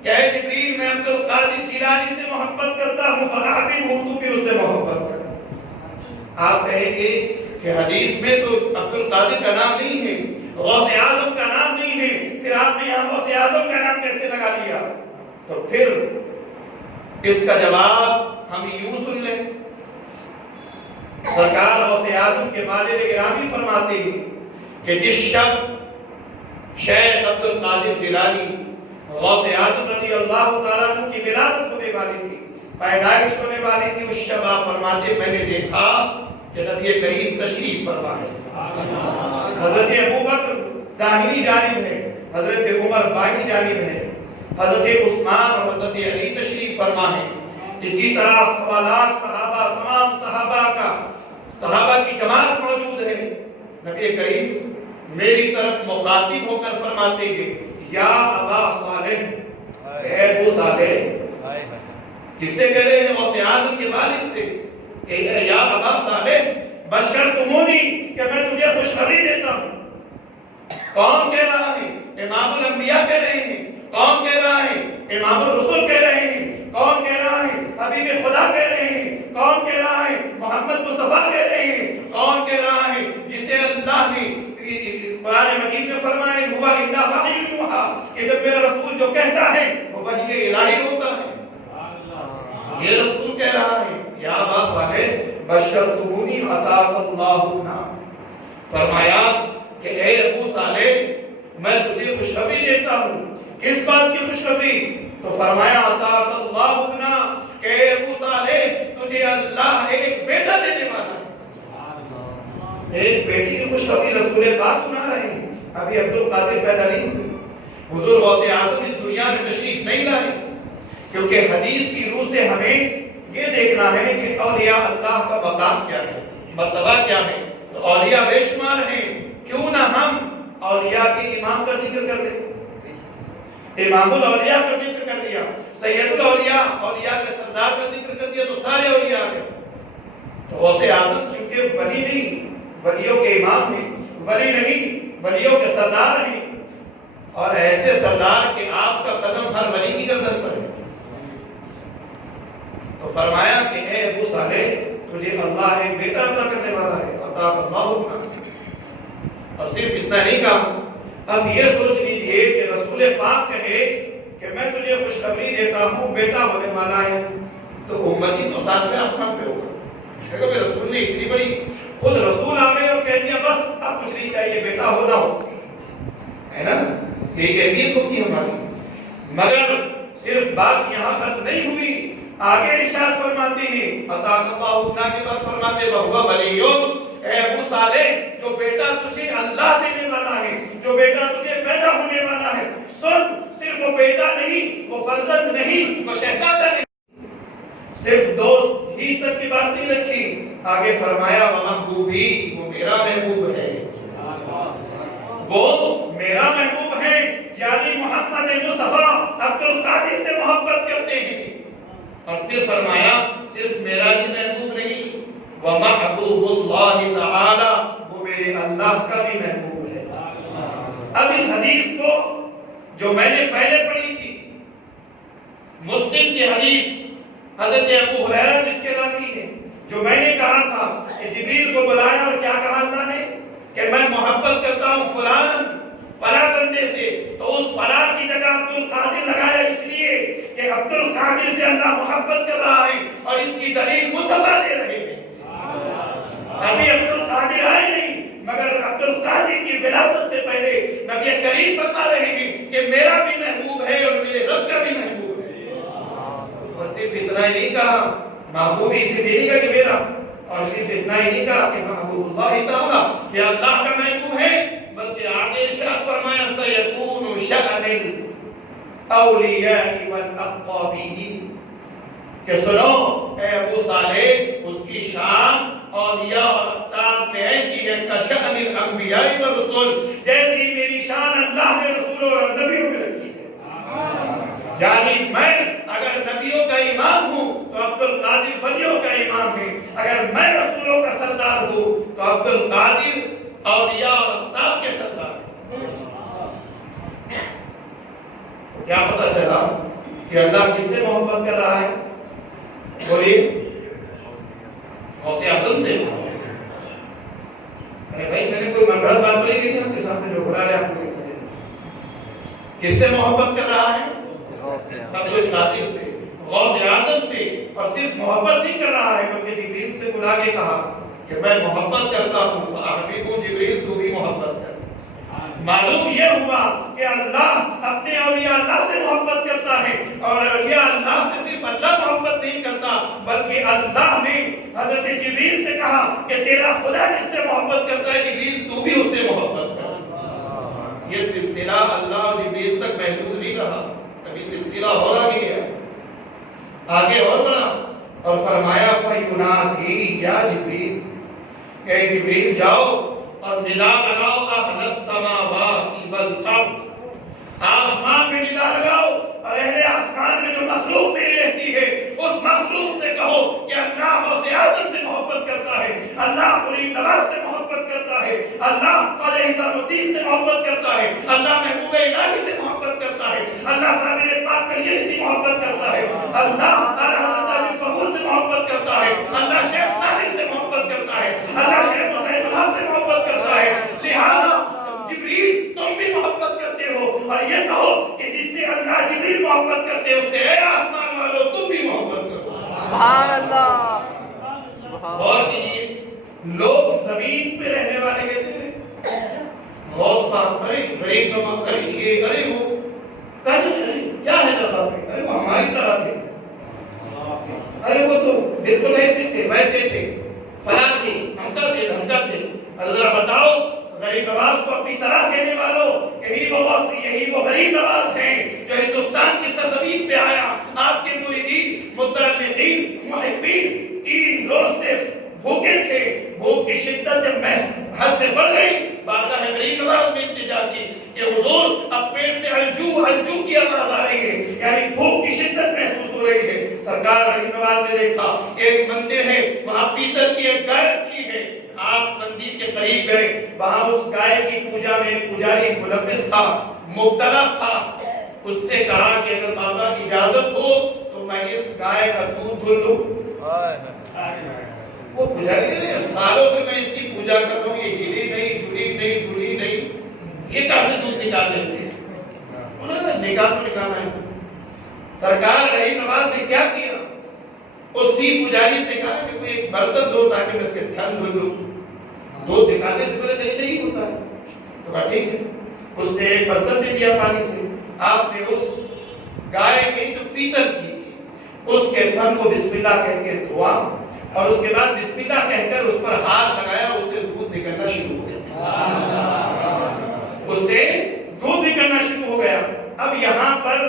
کہ اے جبریل میں عبد القادر جیلانی سے محبت کرتا ہوں، فاحببہ، تو بھی اس سے محبت کر۔ آپ کہیں گے کہ حدیث میں تو عبد القادر کا نام نہیں ہے، غوث اعظم کا نام نہیں ہے، پھر آپ نے یہاں غوث اعظم کا نام کیسے لگا دیا؟ تو پھر اس کا جواب ہم یوں سن لیں۔ سرکار غوث اعظم کے والد گرامی فرماتے ہیں کہ جس شب شیخ عبد القادر جیلانی غوث اعظم رضی اللہ تعالیٰ عنہ کی ولادت ہونے والی تھی، پیدائش ہونے والی تھی، اس شب آپ فرماتے میں نے دیکھا کہ نبی کریم تشریف فرما ہے۔ حضرت ابوبکر داہنی جانب ہے، حضرت عمر بائیں جانب ہے، حضرت عثمان اور حضرت علی تشریف فرما ہے۔ اسی طرح سوالات صحابہ، تمام صحابہ کی جماعت موجود ہے۔ نبی کریم میری طرف مخاطب ہو کر فرماتے ہیں یا ابا صالح، اے ابو صالح، کس سے کہہ رہے ہیں؟ غوث اعظم کے والد سے، کہ یا ابا صالح بشرتمونی، کہ میں تجھے خوشخبری دیتا ہوں۔ کون کہہ رہا ہے؟ امام الانبیاء کہہ رہے ہیں۔ کون کہہ رہا ہے؟ امام الرسل کہہ رہے ہیں۔ کون کہہ رہا ہے؟ حبیب خدا کہہ رہے ہیں۔ کون کہہ رہا ہے؟ محمد مصطفیٰ کہہ رہے ہیں۔ کون کہہ رہا ہے؟ جسے اللہ نے قرآن مجید میں فرمائے ہوا الا وحی یوحی، کہ جب میرا رسول جو کہتا ہے وہ وحی الہی ہوتا ہے۔ یہ رسول کہہ رہا ہے یا ابا صالح بشرتمونی عطاک اللہ نام، فرمایا کہ اے ابو صالح میں تجھے خوشخبری دیتا ہوں۔ کس بات کی خوشخبری؟ تو فرمایا عطاک اللہ ابنا، کہ اے ابو صالح تجھے اللہ ایک بیٹا دینے والا ہے۔ ایک بیٹی کی خوشخبری رسول پاک سنا رہے ہیں، ابھی عبد القادر پیدا نہیں ہوئے۔ حضور غوث اعظم اس دنیا میں تشریف نہیں لائے، کیونکہ حدیث کی روح سے ہمیں یہ دیکھنا ہے کہ اولیاء اللہ کا مقام کیا ہے، مرتبہ کیا ہے۔ تو اولیاء بے شمار ہیں، کیوں نہ ہم اولیاء کے امام کا ذکر کر لیں۔ امام الاولیاء کا ذکر کر لیا، سید الاولیاء، اولیاء کے سردار کا ذکر کر دیا، تو سارے اولیاء ہیں۔ تو غوث اعظم چونکہ ولی نہیں، ولیوں کے امام ہیں، ولی نہیں، ولیوں کے سردار ہیں، اور ایسے سردار کہ آپ کا قدم ہر ولی کی گردن پر ہے۔ تو فرمایا کہ اے ابو صالح، تجھے اللہ ایک بیٹا عطا کرنے والا ہے، عطا اللہ۔ اور صرف اتنا نہیں کہا، اب یہ سوچ لیجئے کہ رسول پاک کہے کہ میں تجھے خوشخبری دیتا ہوں بیٹا ہونے والا ہے، تو امتی تو ساتویں آسمان پہ ہوگا۔ دیکھو کہ رسول نے اتنی بڑی، خود رسول آ گئے اور کہہ دیا بس اب کچھ نہیں چاہیے، بیٹا ہونا ہو، ہے نا؟ یہ کیفیت ہوتی ہے ہماری۔ مگر صرف بات یہاں ختم نہیں ہوئی، آگے ارشاد فرماتے ہیں، عطا اللہ اتنا کے بعد فرماتے وَهُوَ وَلِيٌّ، اے ابو صالح جو بیٹا تجھے اللہ دینے والا ہے، جو بیٹا تجھے پیدا ہونے والا ہے، سن، صرف وہ بیٹا نہیں، وہ فرزند نہیں، وہ شہزادہ نہیں، صرف دوست ہی تک کی بات نہیں رکھی، آگے فرمایا وَمَحْبُوبِي، وہ میرا محبوب ہے، وہ میرا محبوب ہے، یعنی محمد مصطفیٰ عبد القادر سے محبت کرتے ہیں۔ اور پھر فرمایا صرف میرا ہی محبوب نہیں، وَمَحْبُوبُ اللَّهِ تَعَالَى، وہ میرے اللہ کا بھی محبوب ہے۔ اب اس حدیث کو جو میں نے پہلے پڑھی تھی، مسلم کی حدیث، حضرت ابو ہریرہ جس کے راوی ہیں، جو میں نے کہا تھا کہ جبریل کو بلایا اور کیا کہا اللہ نے کہ میں محبت کرتا ہوں فلاں بندے سے، تو اس فلاں کی جگہ عبد القادر لگایا اس لیے کہ عبد القادر سے اللہ محبت کر رہا ہے، اور اس کی دلیل مصطفیٰ دے رہے ہیں۔ ابھی عبد القادر آئے نہیں، مگر عبد القادر کی ولادت سے پہلے نبی کریم فرما رہے ہیں کہ میرا بھی محبوب ہے اور میرے رب کا بھی محبوب ہے۔ اور صرف اتنا ہی نہیں کہا، محبوبی صرف یہ نہیں کہا کہ میرا، اور صرف اتنا ہی نہیں کہا کہ محبوب اللہ تعالیٰ کہ اللہ کا محبوب ہے، بلکہ آگے ارشاد فرمایا سَيَكُونُ شَأْنِ الْأَوْلِيَاءِ وَالْأَقْطَابِيِّ، کہ سنو اے ابو صالح، اس کی شان اولیاء اور اقطاب میں ایسی ہے کَشَأْنِ الْأَنْبِيَاءِ وَالرُّسُلِ، جیسی میری شان اللہ نے رسولوں اور نبیوں میں رکھی ہے۔ یعنی میں اگر نبیوں کا امام ہوں تو عبد القادر ولیوں کا امام ہے، اگر میں رسولوں کا سردار ہوں تو عبد القادر اولیاء اور اقطاب کے سردار ہیں۔ کیا پتہ چلا کہ اللہ کس سے محبت کر رہا ہے؟ بولیے، غوث اعظم سے۔ ارے بھائی میں نے کوئی منگڑت بات بولی گئی تھی آپ کے سامنے جو بلا رہے آپ کو، کس سے محبت کر رہا ہے؟ عبد القادر سے، غوث اعظم سے، اور صرف محبت نہیں کر رہا ہے بلکہ جبریل سے بلا کے کہا کہ میں محبت کرتا ہوں، فَأَحْبِبُ جبریل تو بھی محبت کر۔ معلوم یہ ہوا کہ اللہ اپنے اولیاء اللہ سے محبت کرتا ہے، اور اولیاء اللہ سے صرف اللہ محبت نہیں کرتا بلکہ اللہ نے حضرت جبریل سے کہا کہ تیرا خدا جس سے محبت کرتا ہے جبریل تو بھی اس سے محبت کر۔ یہ سلسلہ اللہ اور جبریل تک محدود نہیں رہا، ابھی سلسلہ ہو رہا گیا، آگے اور بڑھا، اور فرمایا فَيُنَادِي يَا جبریل، کہ جبریل جاؤ اور ندا لگاؤ اہل السماوات والارض، آسمان میں ندا لگاؤ، اور اہل آسمان میں جو مخلوق میری رہتی ہے اس مخلوق سے کہو کہ اللہ غوث اعظم سے محبت کرتا ہے، اللہ قریب نواز سے محبت کرتا ہے، اللہ خواجہ عیسیٰ الدین سے محبت کرتا ہے، اللہ محبوب الہی سے محبت کرتا ہے، اللہ صابر پاک کلیہ سے محبت کرتا ہے، اللہ تعالیٰ حضرت فخور سے محبت کرتا ہے، اللہ شیخ صالح سے محبت کرتا ہے، اللہ شیخ حسین اللہ سے محبت کرتا ہے۔ لہذا جبریل تم بھی محبت کرتے ہو، اور یہ کہو کہ جس سے اللہ جبریل محبت کرتے ہو اس سے اے آسمان والو تم بھی محبت کرو۔ سبحان اللہ، اور کیجئے، لوگ زمین پہ رہنے والے کہتے ہیں غوث پاک، ارے غریب نواز، ارے یہ، ارے وہ، ارے کیا ہے جگہ پہ، ارے وہ ہماری طرح تھے، ارے وہ تو بالکل ایسے تھے ویسے تھے، فلاں تھے، ہمکر تھے، دھمکر تھے۔ ذرا بتاؤ غریب غریب نواز کو اپنی طرح کہنے والوں، یہی وہ غریب نواز ہیں جو ہندوستان کی سرزمین پہ آیا. آپ کے مریدین، متعلقین، محبین 3 روز سے بھوکے تھے. بھوک کی شدت جب حد سے بڑھ گئی، بارگاہ غریب نواز میں التجا کی کہ حضور اب پیٹ سے الجو کی آواز آ رہی ہے، یعنی بھوک کی شدت محسوس ہو رہی ہے. سرکار غریب نواز نے دیکھا ایک مندر ہے، وہاں پیتل کی ایک گائے رکھی ہے. آپ مندر کے قریب گئے، وہاں اس گائے کی پوجا میں ایک پجاری ملوث تھا، مبتلا تھا. اس سے کہا کہ اگر بابا اجازت ہو تو میں اس گائے کا دودھ دھل لوں. وہ پجاری نے سالوں سے میں اس کی پوجا کر رہا ہوں، یہ ہلی نہیں، جھلی نہیں، ڈلی نہیں، یہ کیسے دودھ نکال لیتے ہیں؟ انہوں نے نکالنا ہے. سرکار غریب نواز نے کیا کیا؟ اسی پجاری سے کہا کہ کوئی ایک برتن دو تاکہ میں اس کے تھن دھل لوں. دودھ نکالنے سے پہلے طریقہ ہی ہوتا ہے. تو کہا ٹھیک ہے. اس نے ایک برتن دے دیا پانی سے. آپ نے اس گائے کی جو پیتل کی تھی اس کے تھن کو بسم اللہ کہہ کے دھوا اور اس کے بعد بسم اللہ کہہ کر اس پر ہاتھ لگایا. اس سے دودھ نکلنا شروع ہو گیا. اس سے دودھ نکلنا شروع ہو گیا. اب یہاں پر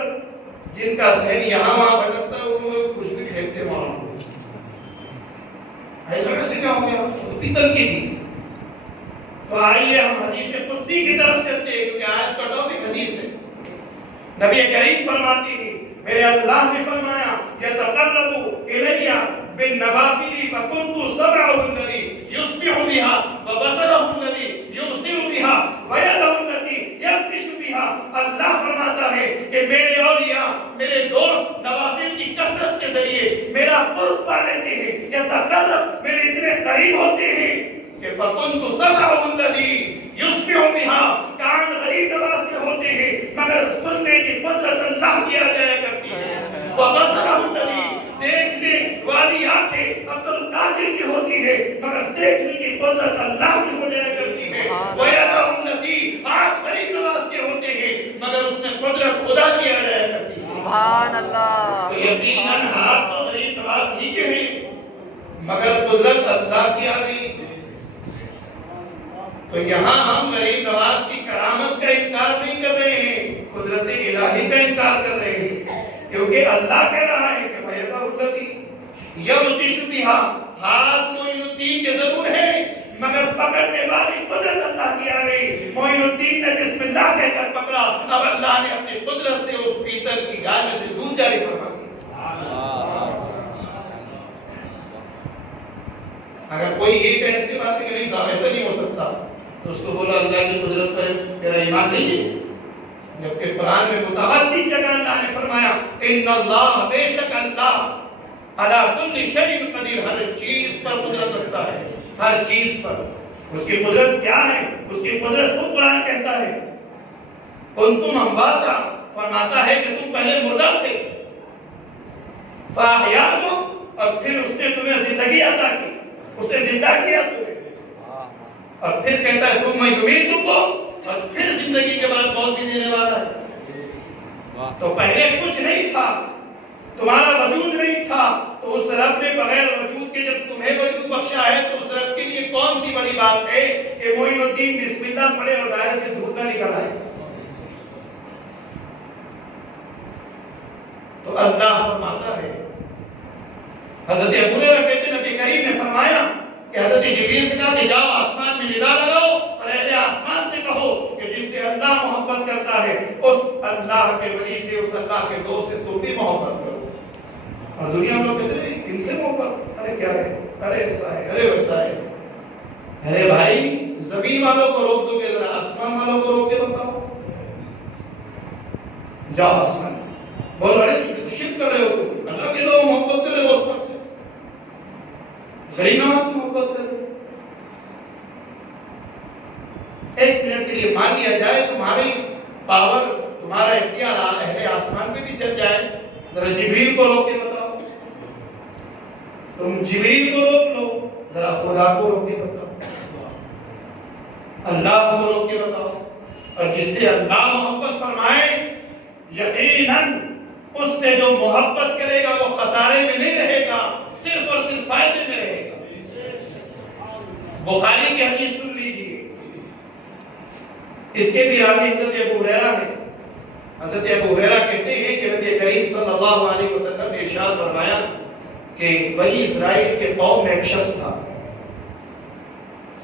جن کا ذہن یہاں وہاں بھٹکتا ہے وہ کچھ بھی پھینکتے وہاں. ایسا کیسے کیا ہو گیا؟ تو پیتل کی تھی. تو آئیے ہم حدیث قدسی کی طرف چلتے ہیں کیونکہ آج کا ٹاپک حدیث ہے. نبی کریم فرماتی ہے میرے اللہ نے فرمایا یتقرب الی بالنوافل فكنت سمعه الذي يسمع بها وبصره الذي يبصر بها ويده التي يبطش بها. اللہ فرماتا ہے کہ میرے اولیاء، میرے دوست نوافل کی کثرت کے ذریعے میرا قرب پا لیتے ہیں. یتقرب، میرے اتنے قریب ہوتے ہیں کہ فكنت سمعه الذي يسمع بها. کان غریب نواز کے ہوتے ہیں مگر سننے کی قدرت اللہ کی آ جایا کرتی ہے. وبصره الذي، دیکھنے والی آنکھیں عبد القادر کی ہوتی ہے مگر دیکھنے کی قدرت اللہ کی ہو جایا کرتی ہے. وَيَدَهُ الَّذِي، آنکھ غریب نواز کے ہوتے ہیں مگر اس میں قدرت خدا کی آ جایا کرتی ہے. سبحان اللہ. تو یقیناً ہاتھ تو غریب نواز ہی کے ہیں مگر قدرت اللہ کی آ گئی. تو یہاں ہم غریب نواز کی کرامت کا انکار نہیں کر رہے ہیں، قدرت الہی کا انکار کر رہے ہیں. کیونکہ اللہ کہہ رہا ہے کہ وَيَدَهُ الَّذِي يَبْطِشُ بِهَا. ہاتھ معین الدین کے ضرور ہے مگر پکڑنے والی قدرت اللہ کی آ گئی. معین الدین نے بسم اللہ کہہ کر پکڑا، اب اللہ نے اپنی قدرت سے اس پیتل کی گائے میں سے دودھ جاری فرما دیا. اگر کوئی یہ کہے اس کے بات کہ نہیں صاحب ایسا نہیں ہو سکتا تو اس کو بولا اللہ کی قدرت پر تیرا ایمان نہیں ہے. جبکہ قرآن میں متعدد جگہ اللہ نے فرمایا ان اللہ، بے شک اللہ علی کل شیء قدیر، ہر چیز پر قدرت رکھتا ہے، ہر چیز پر. اس کی قدرت کیا ہے؟ اس کی قدرت خود قرآن کہتا ہے کنتم امواتا، فرماتا ہے کہ تم پہلے مردہ تھے، فاحیاکم، اور پھر اس نے تمہیں زندگی عطا کی، اس نے زندہ کیا تمہیں، اور پھر کہتا ہے ثم یمیتکم، اور پھر زندگی کے بعد موت بھی دینے والا ہے. تو پہلے کچھ نہیں تھا، تمہارا وجود نہیں تھا، تو اس رب نے بغیر وجود کے جب تمہیں وجود بخشا ہے تو اس رب کے لیے کون سی بڑی بات ہے کہ معین الدین بسم اللہ پڑھے اور گائے سے دودھ نہ نکل آئے. تو اللہ فرماتا ہے، حضرت ابو ہریرہ کہتے ہیں نبی کریم نے فرمایا کہ حضرت جبریل سے کہا کہ جاؤ آسمان میں ندا لگاؤ اور اہل آسمان سے کہو کہ جس سے اللہ محبت کرتا ہے اس اللہ کے ولی سے، اس اللہ کے دوست سے تم بھی محبت کرو. اور دنیا میں لوگ کہتے ہیں ان سے محبت، ارے کیا ہے، ارے ایسا ہے، ارے ویسا ہے. ارے بھائی زمین والوں کو روک دو گے، ذرا آسمان والوں کو روک کے بتاؤ. جاؤ آسمان، بولو ارے شرک کر رہے ہو تم، اللہ کے لوگ محبت کر رہے ہو اس پر سے، غریب نواز سے محبت کر رہے. ایک منٹ کے لیے مان لیا جائے تمہاری پاور، تمہارا اختیار اہل آسمان پہ بھی چل جائے، ذرا جبریل کو روک کے بتاؤ. تم جبریل کو روک لو، ذرا خدا کو روک کے بتاؤ، اللہ کو روک کے بتاؤ. اور جس سے اللہ محبت فرمائے یقیناً اس سے جو محبت کرے گا وہ خسارے میں نہیں رہے گا، صرف اور صرف فائدے میں رہے گا. بخاری کی حدیث سن لیجیے، اس کے بھی راوی حضرت ابو ہریرہ ہے۔ حضرت ابو ہریرہ کہتے ہیں کہ نبی کریم صلی اللہ علیہ وسلم نے ارشاد فرمایا کہ بنی اسرائیل کے قوم میں ایک شخص تھا،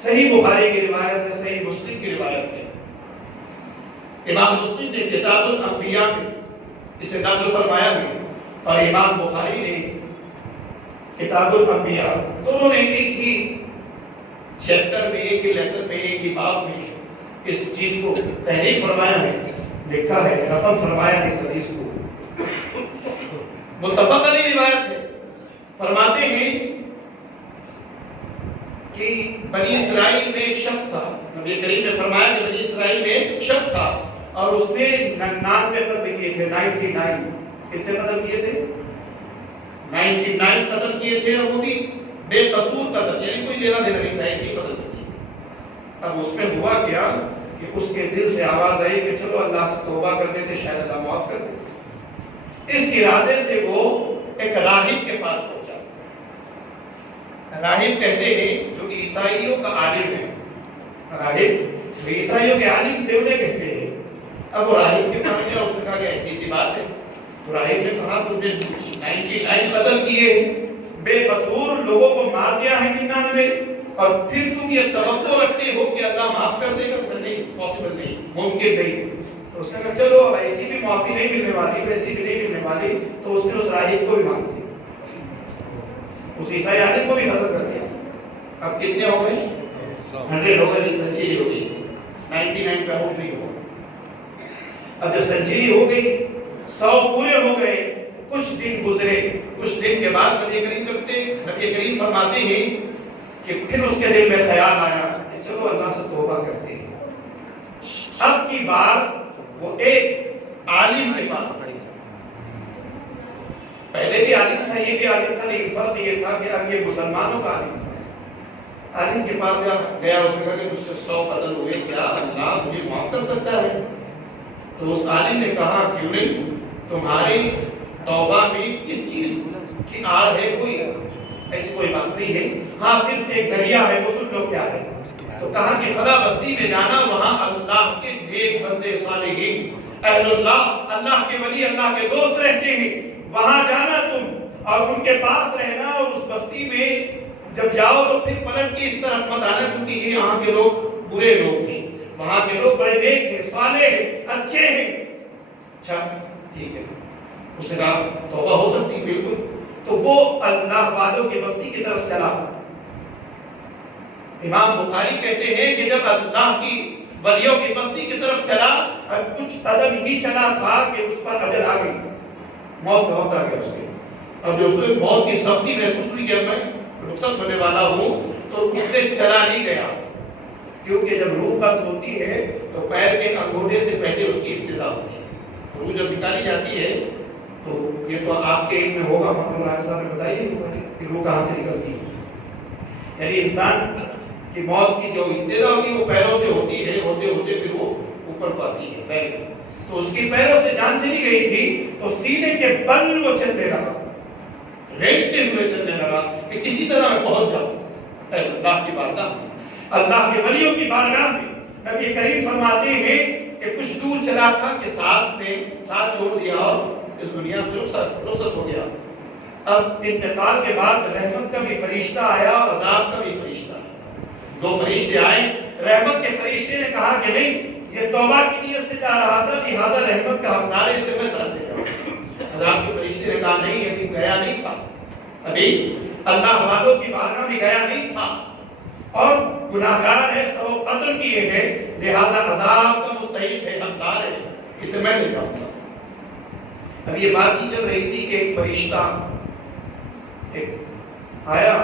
صحیح بخاری کی روایت ہے، صحیح مسلم کی روایت ہے، امام مسلم نے کتاب الانبیاء میں اسے نقل فرمایا ہے اور امام بخاری نے کتاب الانبیاء، دونوں نے ایک ہی چیپٹر میں، ایک ہی لیسن میں، ایک ہی باب میں اس چیز کو تحریف فرمایا ہے، لکھا ہے، نقل فرمایا ہے اس حدیث کو، متفق علیہ روایت ہے۔ فرماتے ہیں کہ بنی اسرائیل میں ایک شخص تھا، نبی کریم نے فرمایا کہ بنی اسرائیل میں ایک شخص تھا اور اس نے 99 قتل کیے تھے، 99 کتنے قتل کیے تھے؟ 99 قتل کیے تھے، اور وہ بھی بے قصور قتل، یعنی کوئی لینا دینا نہیں تھا، ایسی قتل کی۔ اب اس میں ہوا کیا کہ اس کے دل سے آواز آئی کہ چلو اللہ سے توبہ کر دیتے، شاید اللہ معاف کر دے۔ اس ارادے سے وہ ایک راہب کے پاس پہنچا۔ راہب کہتے ہیں جو عیسائیوں کا عالم ہے، راہب جو عیسائیوں کے عالم تھے انہیں کہتے ہیں۔ اب وہ راہب کے پاس گیا، اس نے کہا کہ ایسی سی بات ہے۔ تو راہب نے کہا تم نے 99 قتل کیے، بے قصور لوگوں کو مار دیا ہے 99، اور پھر تم یہ توقع رکھتے ہو کہ اللہ معاف کر دے گا؟ نہیں، پاسبل نہیں، ممکن نہیں۔ تو اس نے کہا چلو اب ایسی بھی معافی نہیں ملنے والی، ویسی بھی نہیں ملنے والی، تو اس نے اس راہب کو بھی مان دیا، اس عیسائی عالم کو بھی ختم کر دیا۔ اب کتنے ہو گئے؟ 100 ہو گئے، سنچری ہو گئی، 99 پہ آؤٹ نہیں ہوا۔ اب جب سنچری ہو گئی، 100 پورے ہو گئے، کچھ دن گزرے، کچھ دن کے بعد نبی کریم فرماتے ہیں کہ پھر اس کے دل میں خیال آیا کہ چلو اللہ سے توبہ کرتے ہیں۔ اب کی بار وہ ایک عالم کے پاس آئی، پہلے بھی عالم تھا، یہ بھی عالم تھا، لیکن فرق یہ تھا کہ اب یہ مسلمانوں کا عالم تھا۔ عالم کے پاس گیا، اس نے کہا کہ مجھ سے 100 قتل ہوئے، کیا اللہ مجھے معاف کر سکتا ہے؟ تو اس عالم نے کہا کیوں نہیں، تمہاری توبہ میں کس چیز کی آڑ ہے؟ کوئی ایسی کوئی بات نہیں ہے، ہاں صرف ایک ذریعہ ہے، وہ سن لو کیا ہے۔ تو کہا کہ فلاں بستی میں جانا، وہاں اللہ کے نیک بندے صالحین اہل اللہ، اللہ کے ولی، اللہ کے دوست رہتے ہیں، وہاں جانا تم اور ان کے پاس رہنا، اور اس بستی میں جب جاؤ تو پھر پلٹ کے اس طرف مت آنا، کیونکہ یہ یہاں کے لوگ برے لوگ ہیں، وہاں کے لوگ بڑے نیک ہیں، صالح ہیں، اچھے ہیں۔ اچھا ٹھیک ہے، اس نے کہا توبہ ہو سکتی، بالکل۔ تو وہ اللہ والوں کی بستی کی طرف چلا۔ امام بخاری کہتے ہیں کہ جب اللہ کی ولیوں کی بستی کی طرف چلا، اور کچھ قدم ہی چلا تھا کہ اس پر اجل آ گئی، موت کا وقت آ گیا اس کے۔ اب جو اس نے موت کی سختی محسوس ہوئی کہ میں رخصت ہونے والا ہوں، تو اس سے چلا نہیں گیا، کیونکہ جب روح قبض ہوتی ہے تو پیر کے انگوٹھے سے پہلے اس کی ابتدا ہوتی ہے۔ روح جب نکالی جاتی ہے تو یہ تو آپ کے علم میں ہوگا، مولانا صاحب نے بتائیے کہ روح کہاں سے نکلتی ہے۔ یعنی انسان کی موت کی جو ابتدا ہوتی ہے وہ پیروں سے ہوتی ہے، ہوتے ہوتے پھر وہ اوپر کو آتی ہے پیر میں۔ تو اس کی پیروں سے جان چلی گئی تھی، تو سینے کے بل وہ چلنے لگا، ریگتے ہوئے چلنے لگا کہ کسی طرح میں پہنچ جاؤں اللہ کی بارگاہ میں، اللہ کے ولیوں کی بارگاہ میں۔ نبی کریم فرماتے ہیں کہ کچھ دور چلا تھا کہ سانس نے ساتھ چھوڑ دیا اور اس دنیا سے رخصت ہو گیا۔ اب انتقال کے بعد رحمت کا بھی فرشتہ آیا اور عذاب کا بھی فرشتہ آیا، 2 فرشتے آئے۔ رحمت کے فرشتے نے کہا کہ نہیں، یہ توبہ کی نیت سے جا رہا تھا، لہٰذا رحمت کا حقدار ہے، اسے میں ساتھ دے جاؤں۔ عذاب کے فرشتے نے کہا نہیں، ابھی گیا نہیں تھا، ابھی اللہ والوں کی بارگاہ میں گیا نہیں تھا، اور گناہگار ہے، 100 قتل کیے ہیں، لہٰذا عذاب کا مستحق ہے، حقدار ہے، اسے میں لے جاؤں گا۔ اب یہ بات ہی چل رہی تھی کہ ایک فرشتہ ایک آیا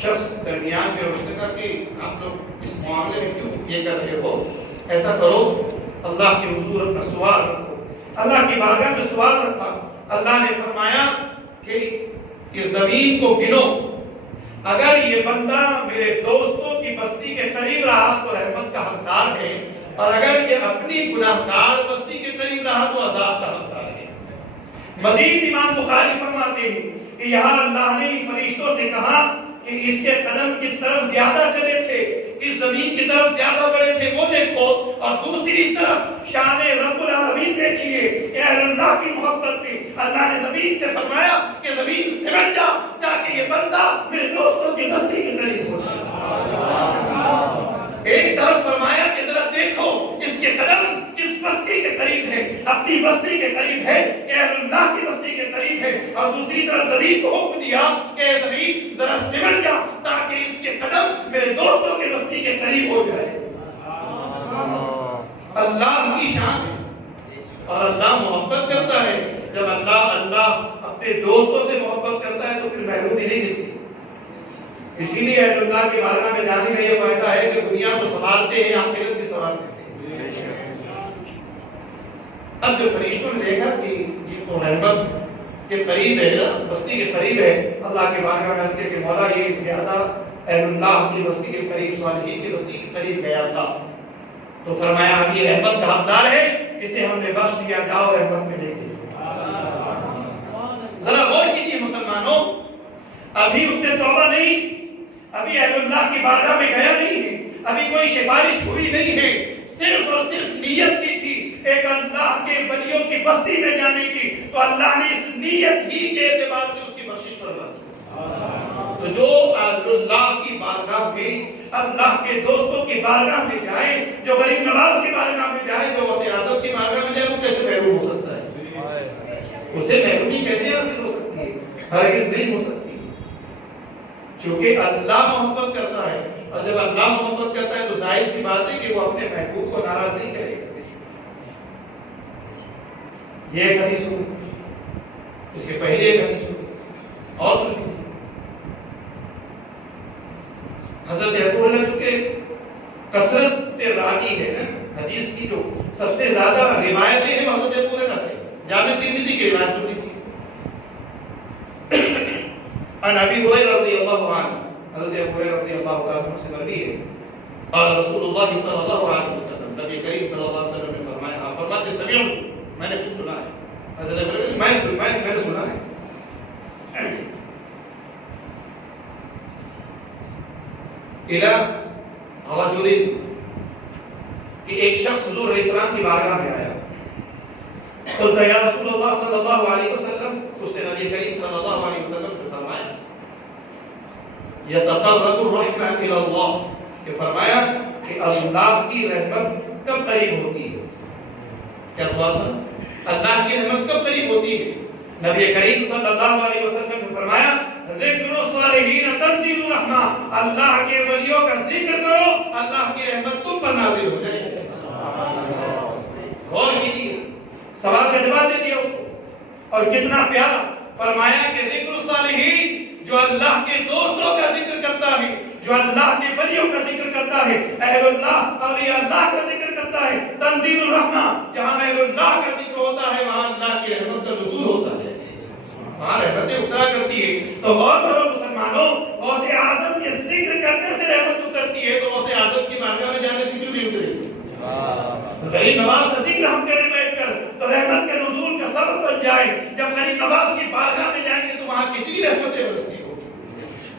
شخص درمیان میں، اور اس نے کہا کہ آپ لوگ اس معاملے میں کیوں یہ کر رہے ہو؟ ایسا کرو، اللہ کے حضور اپنا سوال رکھو۔ اللہ کی بارگاہ میں سوال رکھا۔ اللہ نے فرمایا کہ یہ زمین کو گنو، اگر یہ بندہ میرے دوستوں کی بستی کے قریب رہا تو رحمت کا حقدار ہے، اور اگر یہ اپنی گناہگار بستی کے قریب رہا تو عذاب کا حقدار ہے۔ مزید امام بخاری فرماتے ہیں کہ یہاں اللہ نے ان فرشتوں سے کہا کہ اس کے قدم کس طرف زیادہ چلے تھے، اس زمین کی طرف زیادہ بڑے تھے وہ دیکھو، اور دوسری طرف شان رب العالمین دیکھیے کہ اہل اللہ کی محبت میں اللہ نے زمین سے فرمایا کہ زمین سمٹ جا تاکہ یہ بندہ میرے دوستوں کی بستی کے قریب ہو جائے۔ ایک طرف فرمایا کہ ذرا دیکھو اس کے قدم کس بستی کے قریب ہے، اپنی بستی کے قریب ہے، اہل اللہ کی بستی کے قریب ہے، اور دوسری طرف زمین کو حکم دیا کہ اے زمین ذرا سمٹ جا تاکہ اس کے قدم میرے دوستوں کی بستی کے قریب ہو جائے۔ اللہ کی شان ہے اور اللہ محبت کرتا ہے۔ جب اللہ اپنے دوستوں سے محبت کرتا ہے تو پھر محرومی نہیں ملتی۔ اسی لیے اہل اللہ کے بارگاہ میں جانے کا یہ فائدہ ہے کہ دنیا کو سنبھالتے ہیں، آخرت بھی سنبھالتے ہیں۔ اب جو فرشتوں نے دیکھا کہ یہ تو رحمت کے قریب ہے نا، بستی کے قریب ہے، اللہ کے بارگاہ میں اس کے کہ مولا یہ زیادہ اہل اللہ کی بستی کے قریب، صالحین کی بستی کے قریب گیا تھا، تو فرمایا اب یہ رحمت کا حقدار ہے، اسے ہم نے بخش دیا، جاؤ رحمت میں لے کے۔ ذرا غور کیجیے مسلمانوں، ابھی اس نے توبہ نہیں، ابھی اہل اللہ کی بارگاہ میں گیا نہیں ہے، ابھی کوئی سفارش ہوئی نہیں ہے، صرف اور صرف نیت کی تھی ایک اللہ کے ولیوں کی بستی میں جانے کی، تو اللہ نے اس نیت ہی کے اعتبار سے اس کی بخشش فرما دی۔ تو جو اللہ کی بارگاہ میں، اللہ کے دوستوں کی بارگاہ میں جائے، جو غریب نواز کی بارگاہ میں جائے، جو غوث اعظم کی بارگاہ میں جائے، وہ کیسے محروم ہو سکتا ہے؟ اسے محرومی کیسے حاصل ہو سکتی ہے؟ ہرگز نہیں ہو سکتی، چونکہ اللہ محبت کرتا ہے، اور جب اللہ محبت کرتا ہے تو ظاہر سی بات ہے کہ وہ اپنے محبوب کو ناراض نہیں کرے گا۔ یہ ایک حدیث ہوئی، اس کے پہلے ایک حدیث ہوئی، اور سن لیجیے۔ حضرت ابو ہریرہ چونکہ کثرت راوی ہے نا حدیث کی، جو سب سے زیادہ روایتیں ہیں حضرت ابو ہریرہ سے، جامع ترمذی کی روایت سن لیجیے۔ عن ابی ہریرہ رضی اللہ عنہ، حضرت ابو ہریرہ رضی اللہ عنہ سے مروی ہے، قال رسول اللہ صلی اللہ علیہ وسلم، نبی کریم صلی اللہ علیہ وسلم نے فرمایا، آپ فرماتے سمعت، میں نے خود سنا ہے، حضرت ابو ہریرہ میں نے سنا ہے، الى رجل، کہ ایک شخص حضور علیہ السلام کی بارگاہ میں آیا، قلت یا رسول اللہ صلی اللہ علیہ وسلم، اس نے نبی کریم صلی اللہ علیہ وسلم سے فرمایا، یتقرب الرحمہ الی اللہ، کہ فرمایا کہ اللہ کی رحمت کب قریب ہوتی ہے؟ کیا سوال تھا؟ اللہ کی رحمت کب قریب ہوتی ہے؟ نبی کریم صلی اللہ علیہ وسلم نے فرمایا، ذکر الصالحین تنزل الرحمہ، اللہ کے ولیوں کا ذکر کرو، اللہ کی رحمت تم پر نازل ہو جائے۔ غور کیجیے، سوال کا جواب دے دیا اس کو، اور کتنا پیارا فرمایا کہ ذکر الصالحین، جو اللہ کے دوستوں کا ذکر کرتا ہے، جو اللہ کے ولیوں کا ذکر کرتا ہے، اہل اللہ اولیاء اللہ کا ذکر کرتا ہے، تنزیل الرحمہ، جہاں اہل اللہ کا ذکر ہوتا ہے وہاں اللہ کی رحمت کا نزول ہوتا ہے، وہاں رحمتیں اترا کرتی ہے۔ تو غور کرو مسلمانوں، غوث اعظم کے ذکر کرنے سے رحمت اترتی ہے، تو غوث اعظم کی بارگاہ میں جانے سے کیوں نہیں اترے گی؟ غریب نواز کا ذکر ہم کریں بیٹھ کر تو رحمت کے نزول کا سبب بن جائے۔ جب غریب نواز کی بارگاہ میں جائیں گے تو وہاں کتنی رحمتیں برستی ہوگی،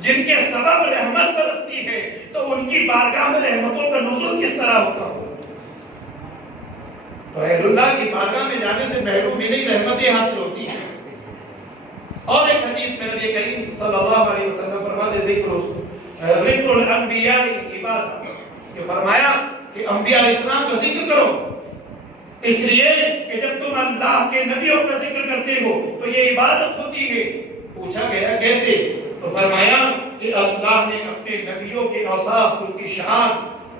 جن کے سبب رحمت برستی ہے، تو ان کی بارگاہ میں رحمتوں کا نزول کس طرح ہوتا ہوگا؟ تو اہل اللہ کی بارگاہ میں جانے سے محرومی نہیں، رحمتیں حاصل ہوتی ہیں۔ اور ایک حدیث میں نبی کریم صلی اللہ علیہ وسلم فرماتے، ذکر الانبیاء عبادہ، کہ فرمایا کہ انبیاء علیہ السلام کا ذکر کرو، اس لیے کہ جب تم اللہ کے نبیوں کا ذکر کرتے ہو تو یہ عبادت ہوتی ہے۔ پوچھا گیا کیسے؟ تو فرمایا کہ اللہ نے اپنے نبیوں کے اوصاف، ان کی شان،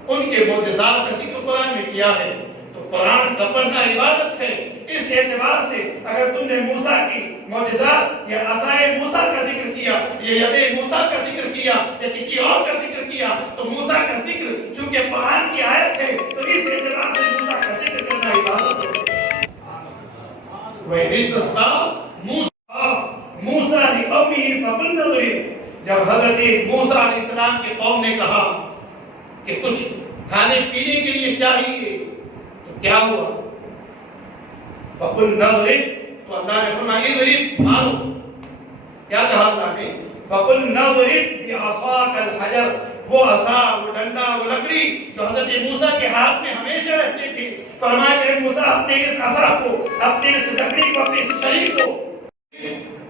ان کے معجزات کا ذکر قرآن میں کیا ہے، تو قرآن کا پڑھنا عبادت ہے۔ اس اعتبار سے اگر تم نے موسیٰ کی معجزات یا عصائے موسیٰ کا ذکر کیا، یا ید موسیٰ کا ذکر کیا، یا کسی اور کا ذکر کیا، تو موسیٰ کا ذکر چونکہ قرآن کی آیت ہے تو اس اعتبار سے موسیٰ کا ذکر کرنا عبادت ہے۔ وَإِذِ اسْتَسْقَىٰ مُوسَىٰ لِقَوْمِهِ فَقُلْنَا اضْرِبْ، جب حضرت موسیٰ علیہ السلام کی قوم نے کہا کہ کچھ کھانے پینے کے لیے چاہیے، تو کیا ہوا؟ فَقُلْنَا اضْرِبْ، تو اللہ نے فرمایا اضْرِبْ، مارو۔ کیا کہا اللہ نے؟ فَقُلْنَا اضْرِبْ بِعَصَاكَ الْحَجَرَ، وہ عصا، وہ ڈنڈا، وہ لکڑی جو حضرت موسیٰ کے ہاتھ میں ہمیشہ رہتے تھے، فرمایا کہ موسیٰ اپنے اس عصا کو، اپنے اس لکڑی کو، اپنے اس شریر کو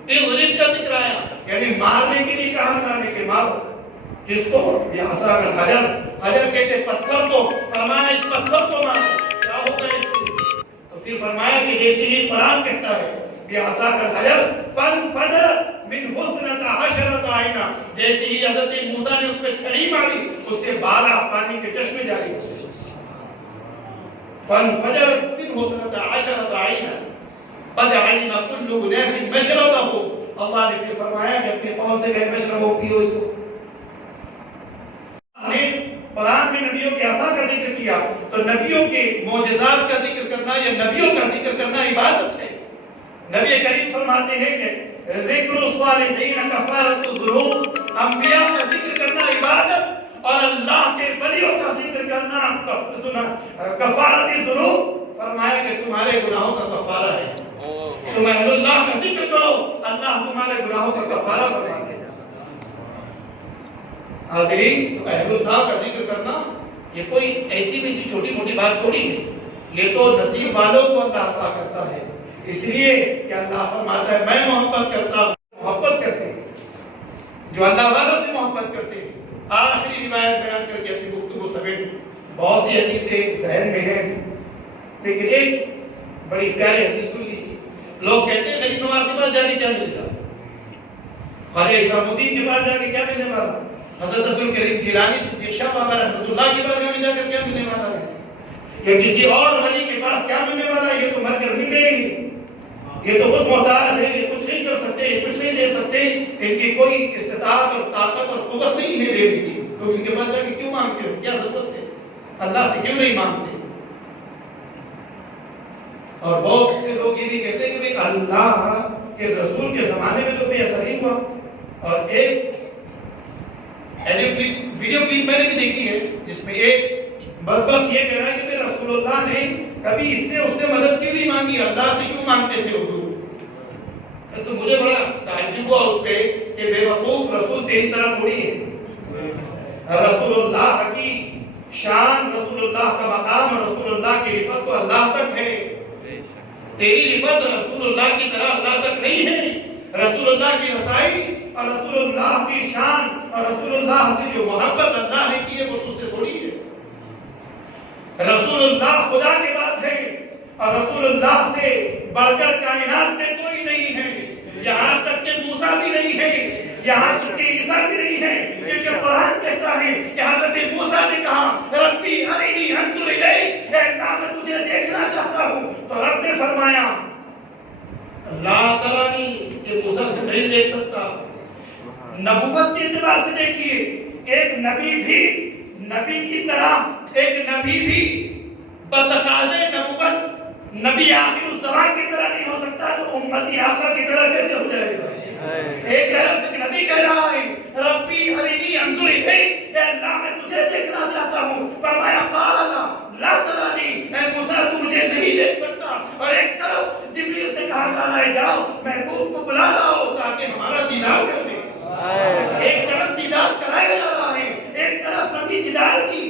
غریب کا ذکر آیا، یعنی مارنے کے لیے کہا اللہ نے کہ مارو کس کو؟ یہ عصا کا حجر، حجر کہتے پتھر کو، فرمایا اس پتھر کو مارو، کیا ہوگا اس سے؟ تو پھر فرمایا کہ جیسے ہی قرآن کہتا ہے یہ عصا کا حجر فانفجرت من حسنتا عشرت عینا، جیسے ہی حضرت موسیٰ نے اس پہ چھڑی ماری اس کے 12 پانی کے چشمے جاری ہوئے، فانفجرت من حسنتا عشرت عینا قد علم كل اناس مشربهم، اللہ نے پھر فرمایا کہ اپنے قوم سے کہے مشربو پیو اس کو۔ قرآن میں نبیوں کے عصا کا ذکر کیا تو نبیوں کے معجزات کا ذکر کرنا یا نبیوں کا ذکر کرنا عبادت ہے۔ نبی کریم فرماتے ہیں کہ ذکر الصالحین کفارۃ الذنوب، انبیاء کا ذکر کرنا عبادت اور اللہ کے ولیوں کا ذکر کرنا کفارۃ الذنوب، فرمایا کہ تمہارے گناہوں کا کفارہ ہے، تم اہل اللہ کا ذکر کرو اللہ تمہارے گناہوں کا کفارہ فرماتے ہیں۔ حاضرین، تو اہل اللہ کا ذکر کرنا یہ کوئی ایسی بھی سی چھوٹی موٹی بات تھوڑی ہے، یہ تو نصیب والوں کو اللہ عطا کرتا ہے، اس لیے کہ اللہ فرماتا ہے میں محبت کرتا ہوں، محبت کرتے ہیں جو اللہ والوں سے محبت کرتے ہیں۔ آخری روایت بیان کر کے اپنی گفتگو سمیٹ، بہت سی حدیثیں ذہن میں ہیں لیکن ایک بڑی پیاری حدیث سن لیجیے۔ لوگ کہتے ہیں غریب نواز کے پاس جا کے کیا ملے گا، خواجہ حسام الدین کے پاس جا کے کیا ملنے والا، حضرت عبدالکریم جیلانی صدیق شاہ بابا رحمۃ اللہ کی بارگاہ میں جا کر کیا ملنے والا ہے، یا کسی اور ولی کے پاس کیا ملنے والا ہے، یہ تو مر کر مل گئے ہی، یہ تو خود محتاج ہے، یہ کچھ نہیں کر سکتے، یہ کچھ نہیں دے سکتے، ان کی کوئی استطاعت اور طاقت اور قوت نہیں ہے دینے کی، تو ان کے پاس جا کے کیوں مانگتے ہو، کیا ضرورت ہے، اللہ سے کیوں نہیں مانگتے؟ اور بہت سے لوگ یہ بھی کہتے ہیں کہ اللہ کے رسول کے زمانے میں تو کوئی اثر نہیں ہوا، اور ایک ویڈیو کلپ میں نے بھی دیکھی ہے جس میں ایک بدبخت یہ کہہ رہا ہے کہ رسول اللہ نے کبھی اس سے مدد کیوں نہیں مانگی، اللہ سے کیوں مانگتے تھے حضور؟ تو مجھے بڑا تعجب ہوا اس پہ کہ بے وقوف رسول تیری طرح تھوڑی ہے، رسول اللہ کی شان، رسول اللہ کا مقام اور رسول اللہ کی رفعت تو اللہ تک ہے، تیری رفعت رسول اللہ کی طرح اللہ تک نہیں ہے، رسول اللہ کی رسائی اور رسول اللہ کی شان اور رسول اللہ سے جو محبت اللہ نے کی ہے وہ تجھ سے تھوڑی ہے، رسول اللہ خدا کے بعد ہے اور رسول اللہ سے بڑھ کر کائنات میں کوئی نہیں ہے، یہاں تک کہ موسیٰ بھی نہیں ہے، یہاں تک کہ عیسیٰ بھی نہیں ہے، کیونکہ قرآن کہتا ہے کہ حضرت موسیٰ نے کہا ربی ارنی انظر الیک، اے اللہ میں تجھے دیکھنا چاہتا ہوں، تو رب نے فرمایا لا ترانی، کہ موسیٰ کو نہیں دیکھ سکتا۔ نبوت کے اعتبار سے دیکھیے، ایک نبی بھی نبی کی طرح، ایک نبی بھی بتقاضے نبوت نبی آخر الزمان کی طرح نہیں ہو سکتا، تو امتی آقا کی طرح کیسے ہو جائے گا؟ ایک طرف ایک نبی کہہ رہا ہے ربی ارنی انظر الیک، اے اللہ میں تجھے دیکھنا چاہتا ہوں، فرمایا قال لا ترانی، اے موسیٰ تو مجھے نہیں دیکھ سکتا، اور ایک طرف جبریل سے کہا جا رہا ہے جاؤ محبوب کو بلا لاؤ تاکہ ہمارا دیدار کر لے، ایک طرف دیدار کرایا جا رہا ہے، ایک طرف نبی دیدار کی،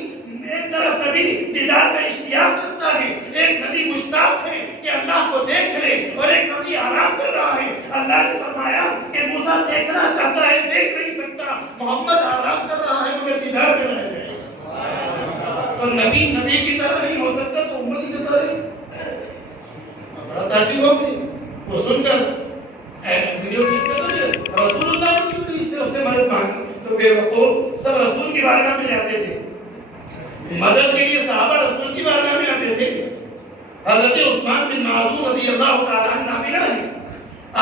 ایک طرف نبی دیدار کا اشتیاق کرتا ہے، ایک نبی مشتاق ہے کہ اللہ کو دیکھ لے، اور ایک نبی آرام کر رہا ہے۔ اللہ نے فرمایا کہ موسیٰ دیکھنا چاہتا ہے دیکھ نہیں سکتا، محمد آرام کر رہا ہے مگر دیدار کر رہا ہے، تو نبی نبی کی طرح نہیں ہو سکتا تو امتی کی طرح نہیں۔ بڑا تعجب ہو گئی وہ سن کر، ویڈیو رسول اللہ نے کیوں نہیں اس سے مدد مانگی؟ تو بے وقوف سب رسول کی بارگاہ میں جاتے تھے، مدد کے لیے صحابہ رسول کی بارگاہ میں آتے تھے۔ حضرت عثمان بن معذور رضی اللہ تعالیٰ عنہ نابینا ہے،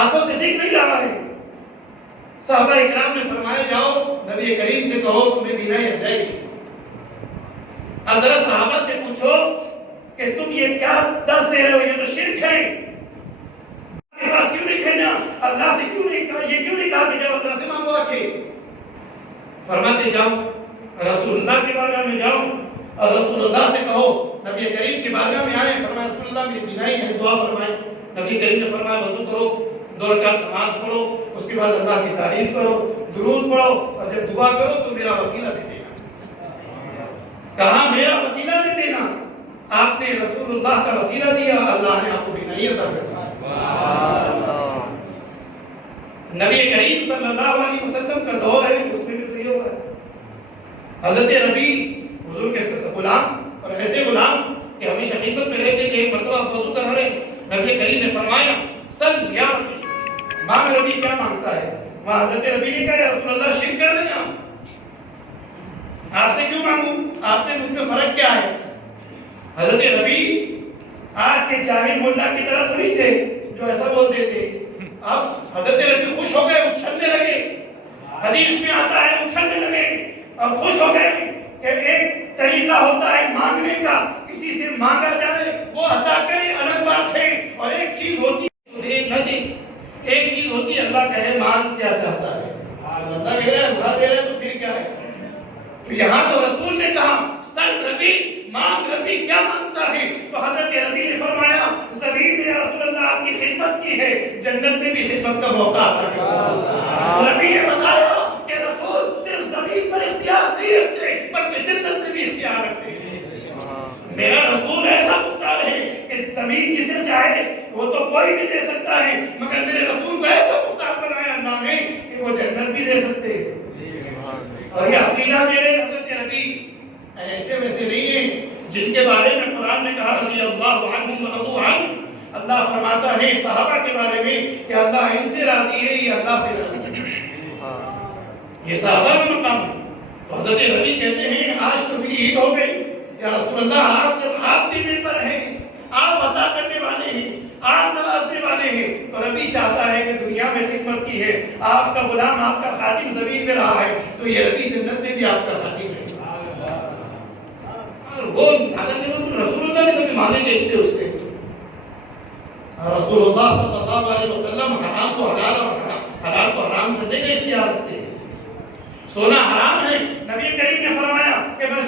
آنکھوں سے دیکھ نہیں رہا ہے، صحابہ اکرام نے فرمایا جاؤ نبی کریم سے کہو تمہیں بینائی آ جائے گی۔ اب ذرا صحابہ سے پوچھو کہ تم یہ کیا درس دے رہے ہو، یہ تو شرک ہے، کے پاس کیوں نہیں بھیجا، اللہ سے کیوں نہیں کہا، یہ کیوں نہیں کہا کہ جاؤ اللہ سے مانگو آ کے؟ فرماتے جاؤ رسول اللہ کی بارگاہ میں جاؤ اور رسول اللہ سے کہو، نبی کریم کی بارگاہ میں آئے، فرمایا رسول اللہ میری بینائی ہے، دعا فرمائے، نبی کریم نے فرمایا وضو کرو، 2 رکعت نماز پڑھو، اس کے بعد اللہ کی تعریف کرو، درود پڑھو، اور جب دعا کرو تو میرا وسیلہ دے دینا۔ کہا میرا وسیلہ دے دینا، آپ نے رسول اللہ کا وسیلہ دیا، اللہ نے آپ کو بینائی عطا کر دی۔ نبی کریم صلی اللہ علیہ وسلم کا دور ہے، اس میں بھی تو یہ ہوا ہے۔ حضرت ربی حضور کے غلام، اور ایسے غلام کہ ہمیشہ خدمت میں رہتے تھے، ایک مرتبہ وضو کر رہے، نبی کریم نے فرمایا سل یا مانگ ربی کیا مانگتا ہے؟ وہاں حضرت ربی نے کہا یا رسول اللہ شرک کر رہے ہیں آپ سے کیوں مانگوں؟ آپ نے مجھ میں فرق کیا ہے؟ حضرت ربی آج کے جاہل مولا کی طرح تھوڑی تھے جو ایسا بولتے تھے۔ اب حضرت ربی خوش ہو گئے، اچھلنے لگے، حدیث میں آتا ہے اچھلنے لگے، اب خوش ہو گئے کہ ایک طریقہ ہوتا ہے مانگنے کا، کسی سے مانگا جائے وہ عطا کرے الگ بات ہے، اور ایک چیز ہوتی ہے دے نہ دے، ایک چیز ہوتی ہے اللہ کہے مانگ کیا چاہتا ہے، بندہ کہے بڑا دے رہا ہے تو پھر کیا ہے؟ تو یہاں تو رسول نے کہا سل ربی مانگ ربی کیا مانگتا ہے؟ تو حضرت ربی نے فرمایا زمین میں یا رسول اللہ آپ کی خدمت کی ہے، جنت میں بھی خدمت کا موقع عطا کرو۔ ربی نے بتایا کہ رسول صرف زمین پر اختیار نہیں رکھتے بلکہ جنت میں بھی اختیار رکھتے ہیں۔ میرا رسول ایسا مختار ہے کہ زمین جسے چاہے وہ تو کوئی بھی دے سکتا ہے، مگر میرے رسول کو ایسا مختار بنایا اللہ نے کہ وہ جنت بھی دے سکتے ہیں۔ اور یہ عقیدہ میرے حضرت ربی ایسے ویسے نہیں ہیں جن کے بارے میں قرآن نے کہا رضی اللہ عنہم ورضوا عنہ، اللہ فرماتا ہے صحابہ کے بارے میں کہ اللہ ان سے راضی ہے، یہ اللہ سے راضی ہے، یہ صحابہ کا مقام ہے۔ تو حضرت ربی کہتے ہیں آج تو میری عید ہو گئی یا رسول اللہ، آپ جب آپ دینے پر ہیں، آپ عطا کرنے والے ہیں، آپ نوازنے والے ہیں، تو ربی چاہتا ہے کہ دنیا میں خدمت کی ہے، آپ کا غلام آپ کا خادم زمین میں رہا ہے، تو یہ ربی جنت میں بھی آپ کا خادم ہے۔ اور وہ رسول اللہ نے کبھی مانگے گے اس سے رسول اللہ صلی اللہ علیہ وسلم حرام کو حلال اور حلال کو حرام کرنے کا اختیار رکھتے ہیں۔ سونا حرام ہے، نبی کریم نے فرمایا کہ میں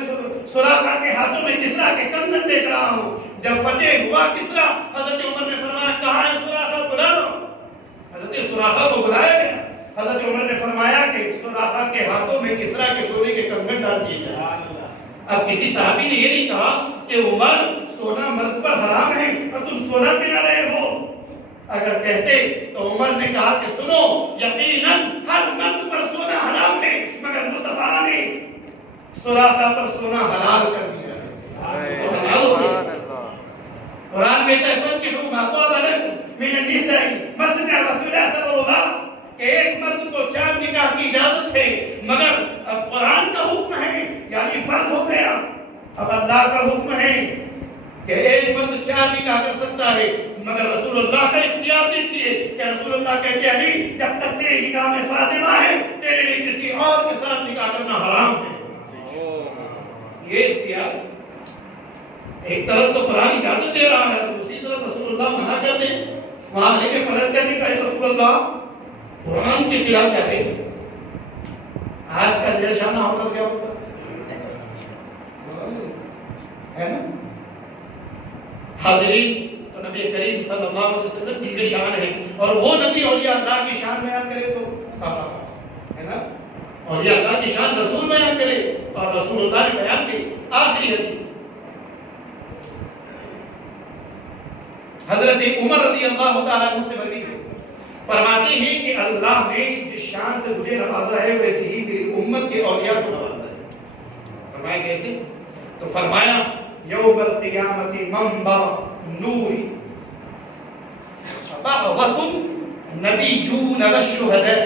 سراقہ کے ہاتھوں میں کسرا کے کندن دیکھ رہا ہوں، جب فتح ہوا کسرا حضرت عمر نے فرمایا کہاں ہے سراقہ، بلا لو، حضرت سراقہ کو بلایا گیا، حضرت عمر نے فرمایا کہ سراقہ کے ہاتھوں میں کسرا کے سونے کے کنگن ڈال دیے جائیں۔ اب کسی صحابی نے یہ نہیں کہا کہ عمر سونا مرد پر حرام ہے اور تم سونا پہنا رہے ہو، اگر کہتے تو عمر نے کہا کہ سنو یقیناً ہر مرد پر سونا حرام ہے، مگر مصطفیٰ نے سراقہ پر سونا حلال کر دیا ہے، تو حلال ہو گیا۔ قرآن کہتا ہے فَانكِحُوا مَا طَابَ لَكُم مِنَ النِّسَاءِ مَثْنَىٰ وَثُلَاثَ وَرُبَاعَ، کہ ایک مرد کو 4 نکاح کی اجازت ہے، مگر اب قرآن کا حکم ہے یعنی فرض ہو گیا، اب اللہ کا حکم ہے کہ ایک مرد 4 نکاح کر سکتا ہے، مگر رسول اللہ کا اختیار دیکھیے کہ رسول اللہ کہتے ہیں علی جب تک تیرے نکاح میں فاطمہ ہے تیرے لیے کسی اور کے ساتھ نکاح کرنا حرام ہے۔ یہ اختیار ایک طرف تو قرآن اجازت دے رہا ہے، دوسری طرف رسول اللہ منع کر دے، وہاں علی نے پلٹ کرنے کا رسول اللہ قرآن کے خلاف کیا ہے؟ آج کا ڈیڑھ شانہ ہوتا کیا ہوتا ہے نا؟ حاضرین، تو نبی کریم صلی اللہ علیہ وسلم کی شان ہے، اور وہ نبی اولیاء اللہ کی شان بیان کرے تو ہے نا، اولیاء اللہ کی شان رسول بیان کرے، اور رسول اللہ نے بیان کی آخری حدیث حضرت عمر رضی اللہ تعالیٰ عنہ سے مروی ہے، فرماتے ہیں کہ اللہ نے جس شان سے مجھے نوازا ہے ویسے ہی میری امت کے اولیاء کو نوازا ہے۔ فرمایا کیسے؟ تو فرمایا یوم القیامت منبر نوری بعضۃ نبیون والشہداء،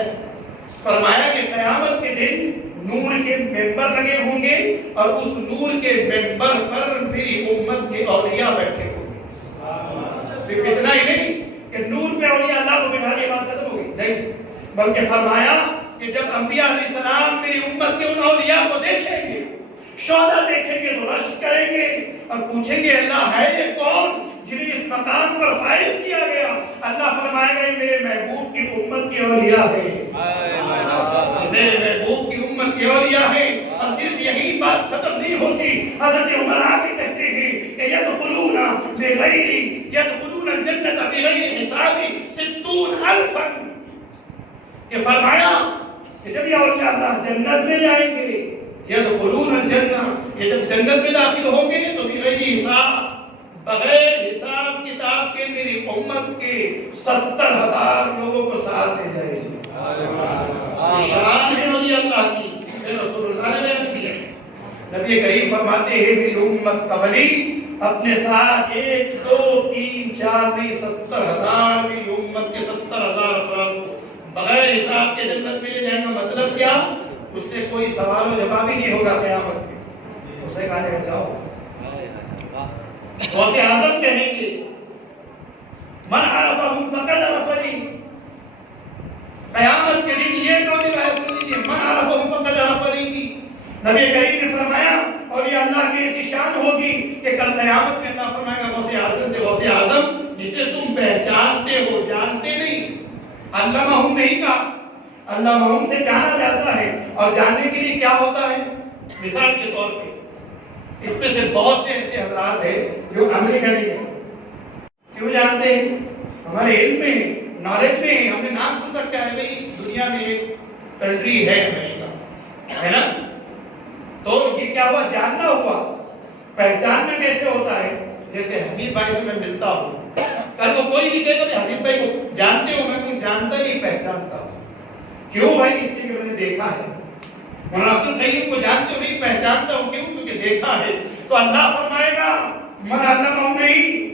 فرمایا کہ قیامت کے دن نور کے ممبر لگے ہوں گے اور اس نور کے ممبر پر میری امت کے اولیاء بیٹھے ہوں گے۔ صرف اتنا ہی نہیں کہ نور پہ اولیاء اللہ کو بٹھا کے بات ختم ہوگی، نہیں، بلکہ فرمایا کہ جب انبیاء علیہ السلام میری امت کے ان اولیاء کو دیکھیں گے، شہداء دیکھیں گے تو رشک کریں گے اور پوچھیں گے اللہ ہے یہ کون جنہیں اس مقام پر فائز کیا گیا؟ اللہ فرمائے گا یہ میرے محبوب کی امت کے اولیاء ہیں، میرے محبوب کی امت کے اولیاء ہیں۔ اور صرف یہی بات ختم نہیں ہوتی، حضرت عمر آگے کہتے ہیں کہ یدخلون الجنت بغیر حساب 60,000، کہ فرمایا کہ جب یہ اولیاء اللہ جنت میں جائیں گے یدخلون الجنہ یہ جب جنت میں داخل ہوں گے تو بغیر حساب حساب کتاب کے میری امت کے 70,000 لوگوں کو ساتھ لے جائے گی. شان ہے ولی اللہ کی، اسے رسول اللہ نے بیان کیا ہے. نبی کریم فرماتے ہیں میری امت قبلی اپنے ساتھ 1 2 3 4 نہیں 70,000 میری امت کے 70,000 افراد کو بغیر حساب کے جنت میں لے جائیں گا. مطلب کیا؟ اس سے کوئی سوال و جواب ہی نہیں ہوگا قیامت میں. اسے کہا جائے گا جاؤ. غوث اعظم کہیں گے من عرفہم فقد عرفنی. قیامت کے دن یہ قول روایت سنیے من عرفہم فقد عرفنی کی. نبی کریم نے فرمایا اور یہ اللہ کی ایسی شان ہوگی کہ کل قیامت میں اللہ فرمائے گا غوث اعظم سے غوث اعظم جسے تم پہچانتے ہو جانتے نہیں. علمہم نہیں کہا، علمہم سے جانا جاتا ہے. اور جاننے کے لیے کیا ہوتا ہے؟ مثال کے طور پہ اس میں سے بہت سے ایسے حضرات ہیں جو عملی کریں گے. کیوں جانتے ہیں؟ ہمارے علم میں نالج میں ہم نے نام سن رکھا ہے بھائی دنیا میں ایک کنٹری ہے امریکہ، ہے نا؟ تو یہ کیا ہوا؟ جاننا ہوا. پہچاننا کیسے ہوتا ہے؟ جیسے حمید بھائی سے میں ملتا ہوں، کل کو کوئی بھی کہے گا حمید بھائی کو جانتے ہو، میں کو جانتا نہیں پہچانتا ہوں. کیوں بھائی؟ اس لیے کہ میں نے دیکھا ہے. مولانا عبد القیوم کو جانتے ہو نہیں پہچانتا ہوں. کیوں؟ کیونکہ دیکھا ہے. تو اللہ فرمائے گا من علمہم نہیں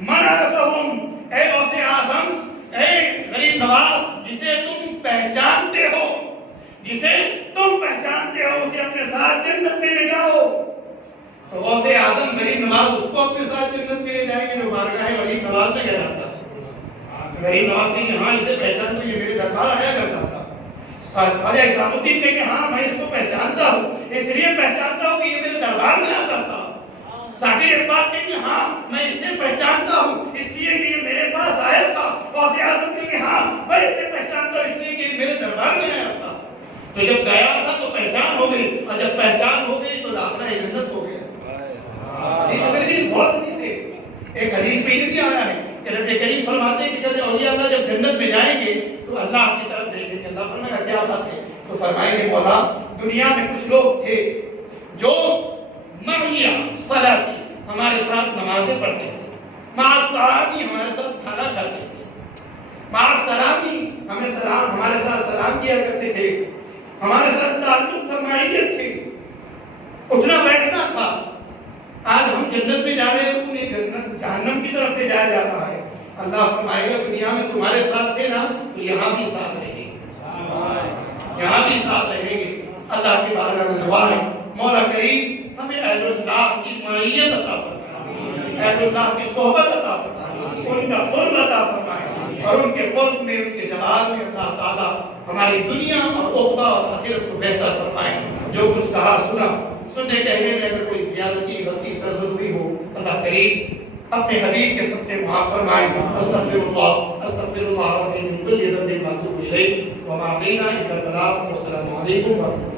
من عرفہم. اے غوث اعظم، اے غریب نواز جسے تم پہچانتے ہو، جسے تم پہچانتے ہو اسے اپنے ساتھ جنت میں لے جاؤ. تو غوث اعظم غریب نواز اس کو اپنے ساتھ جنت میں لے جائیں گے جو بارگاہ غریب نواز میں گیا تھا. غریب نواز کہیں ہاں اسے پہچانتے یہ میرے دربار آیا کرتا تھا. خواجہ حسام الدین کہیں کہ ہاں میں اس کو پہچانتا ہوں، اس لیے پہچانتا ہوں کہ یہ میرے دربار میں آتا تھا. ثاقب اقبال کہیں کہ ہاں میں اسے پہچانتا ہوں اس لیے کہ یہ میرے پاس آیا تھا. غوث اعظم کہیں کہ ہاں میں اسے پہچانتا ہوں اس لیے کہ یہ میرے دربار میں آیا تھا. تو جب گیا تھا تو پہچان ہو گئی، اور جب پہچان ہو گئی تو داخلہ جنت ہو گیا. حدیث میں بہت حدیث ہے. ایک حدیث میں یہ بھی آیا ہے کہ نبی کریم فرماتے ہیں کہ جب اولیاء اللہ جب جنت میں جائیں گے تو اللہ کی طرف دیکھیں گے. اللہ فرمائے گا کیا بات ہے؟ تو فرمائیں گے مولا دنیا میں کچھ لوگ تھے جو معیہ صلاتی ہمارے ساتھ نمازیں پڑھتے تھے، مع الطعامی ہمارے ساتھ کھانا کھاتے تھے، مع السلامی ہمارے ساتھ سلام کیا کرتے تھے، ہمارے ساتھ تعلق تھا، معیت تھی، اٹھنا بیٹھنا تھا. آج ہم جنت میں جا رہے ہیں، انہیں جنت جہنم کی طرف لے جایا جاتا ہے. اللہ فرمائے گا دنیا میں تمہارے ساتھ تھے نا تو یہاں بھی ساتھ رہیں گے، یہاں بھی ساتھ رہیں گے. اللہ کی بارگاہ میں دعا ہے مولا کریم ہمیں اہل اللہ کی معیت عطا فرمائے، اہل اللہ کی صحبت عطا فرمائے، ان کا قرب عطا فرمائے، اور ان کے قرب میں ان کے جواب میں اللہ تعالیٰ ہماری دنیا اور عقبہ اور آخرت کو بہتر فرمائے. جو کچھ کہا سنا، سننے کہنے میں اگر کوئی زیادتی غلطی سرزدی ہو اللہ کریم اپنے حبیب کے صدقے معاف فرمائے. استغفر اللہ ربی من کل ذنب واتوب الیہ وما علینا الا البلاغ. والسلام علیکم ورحمۃ اللہ.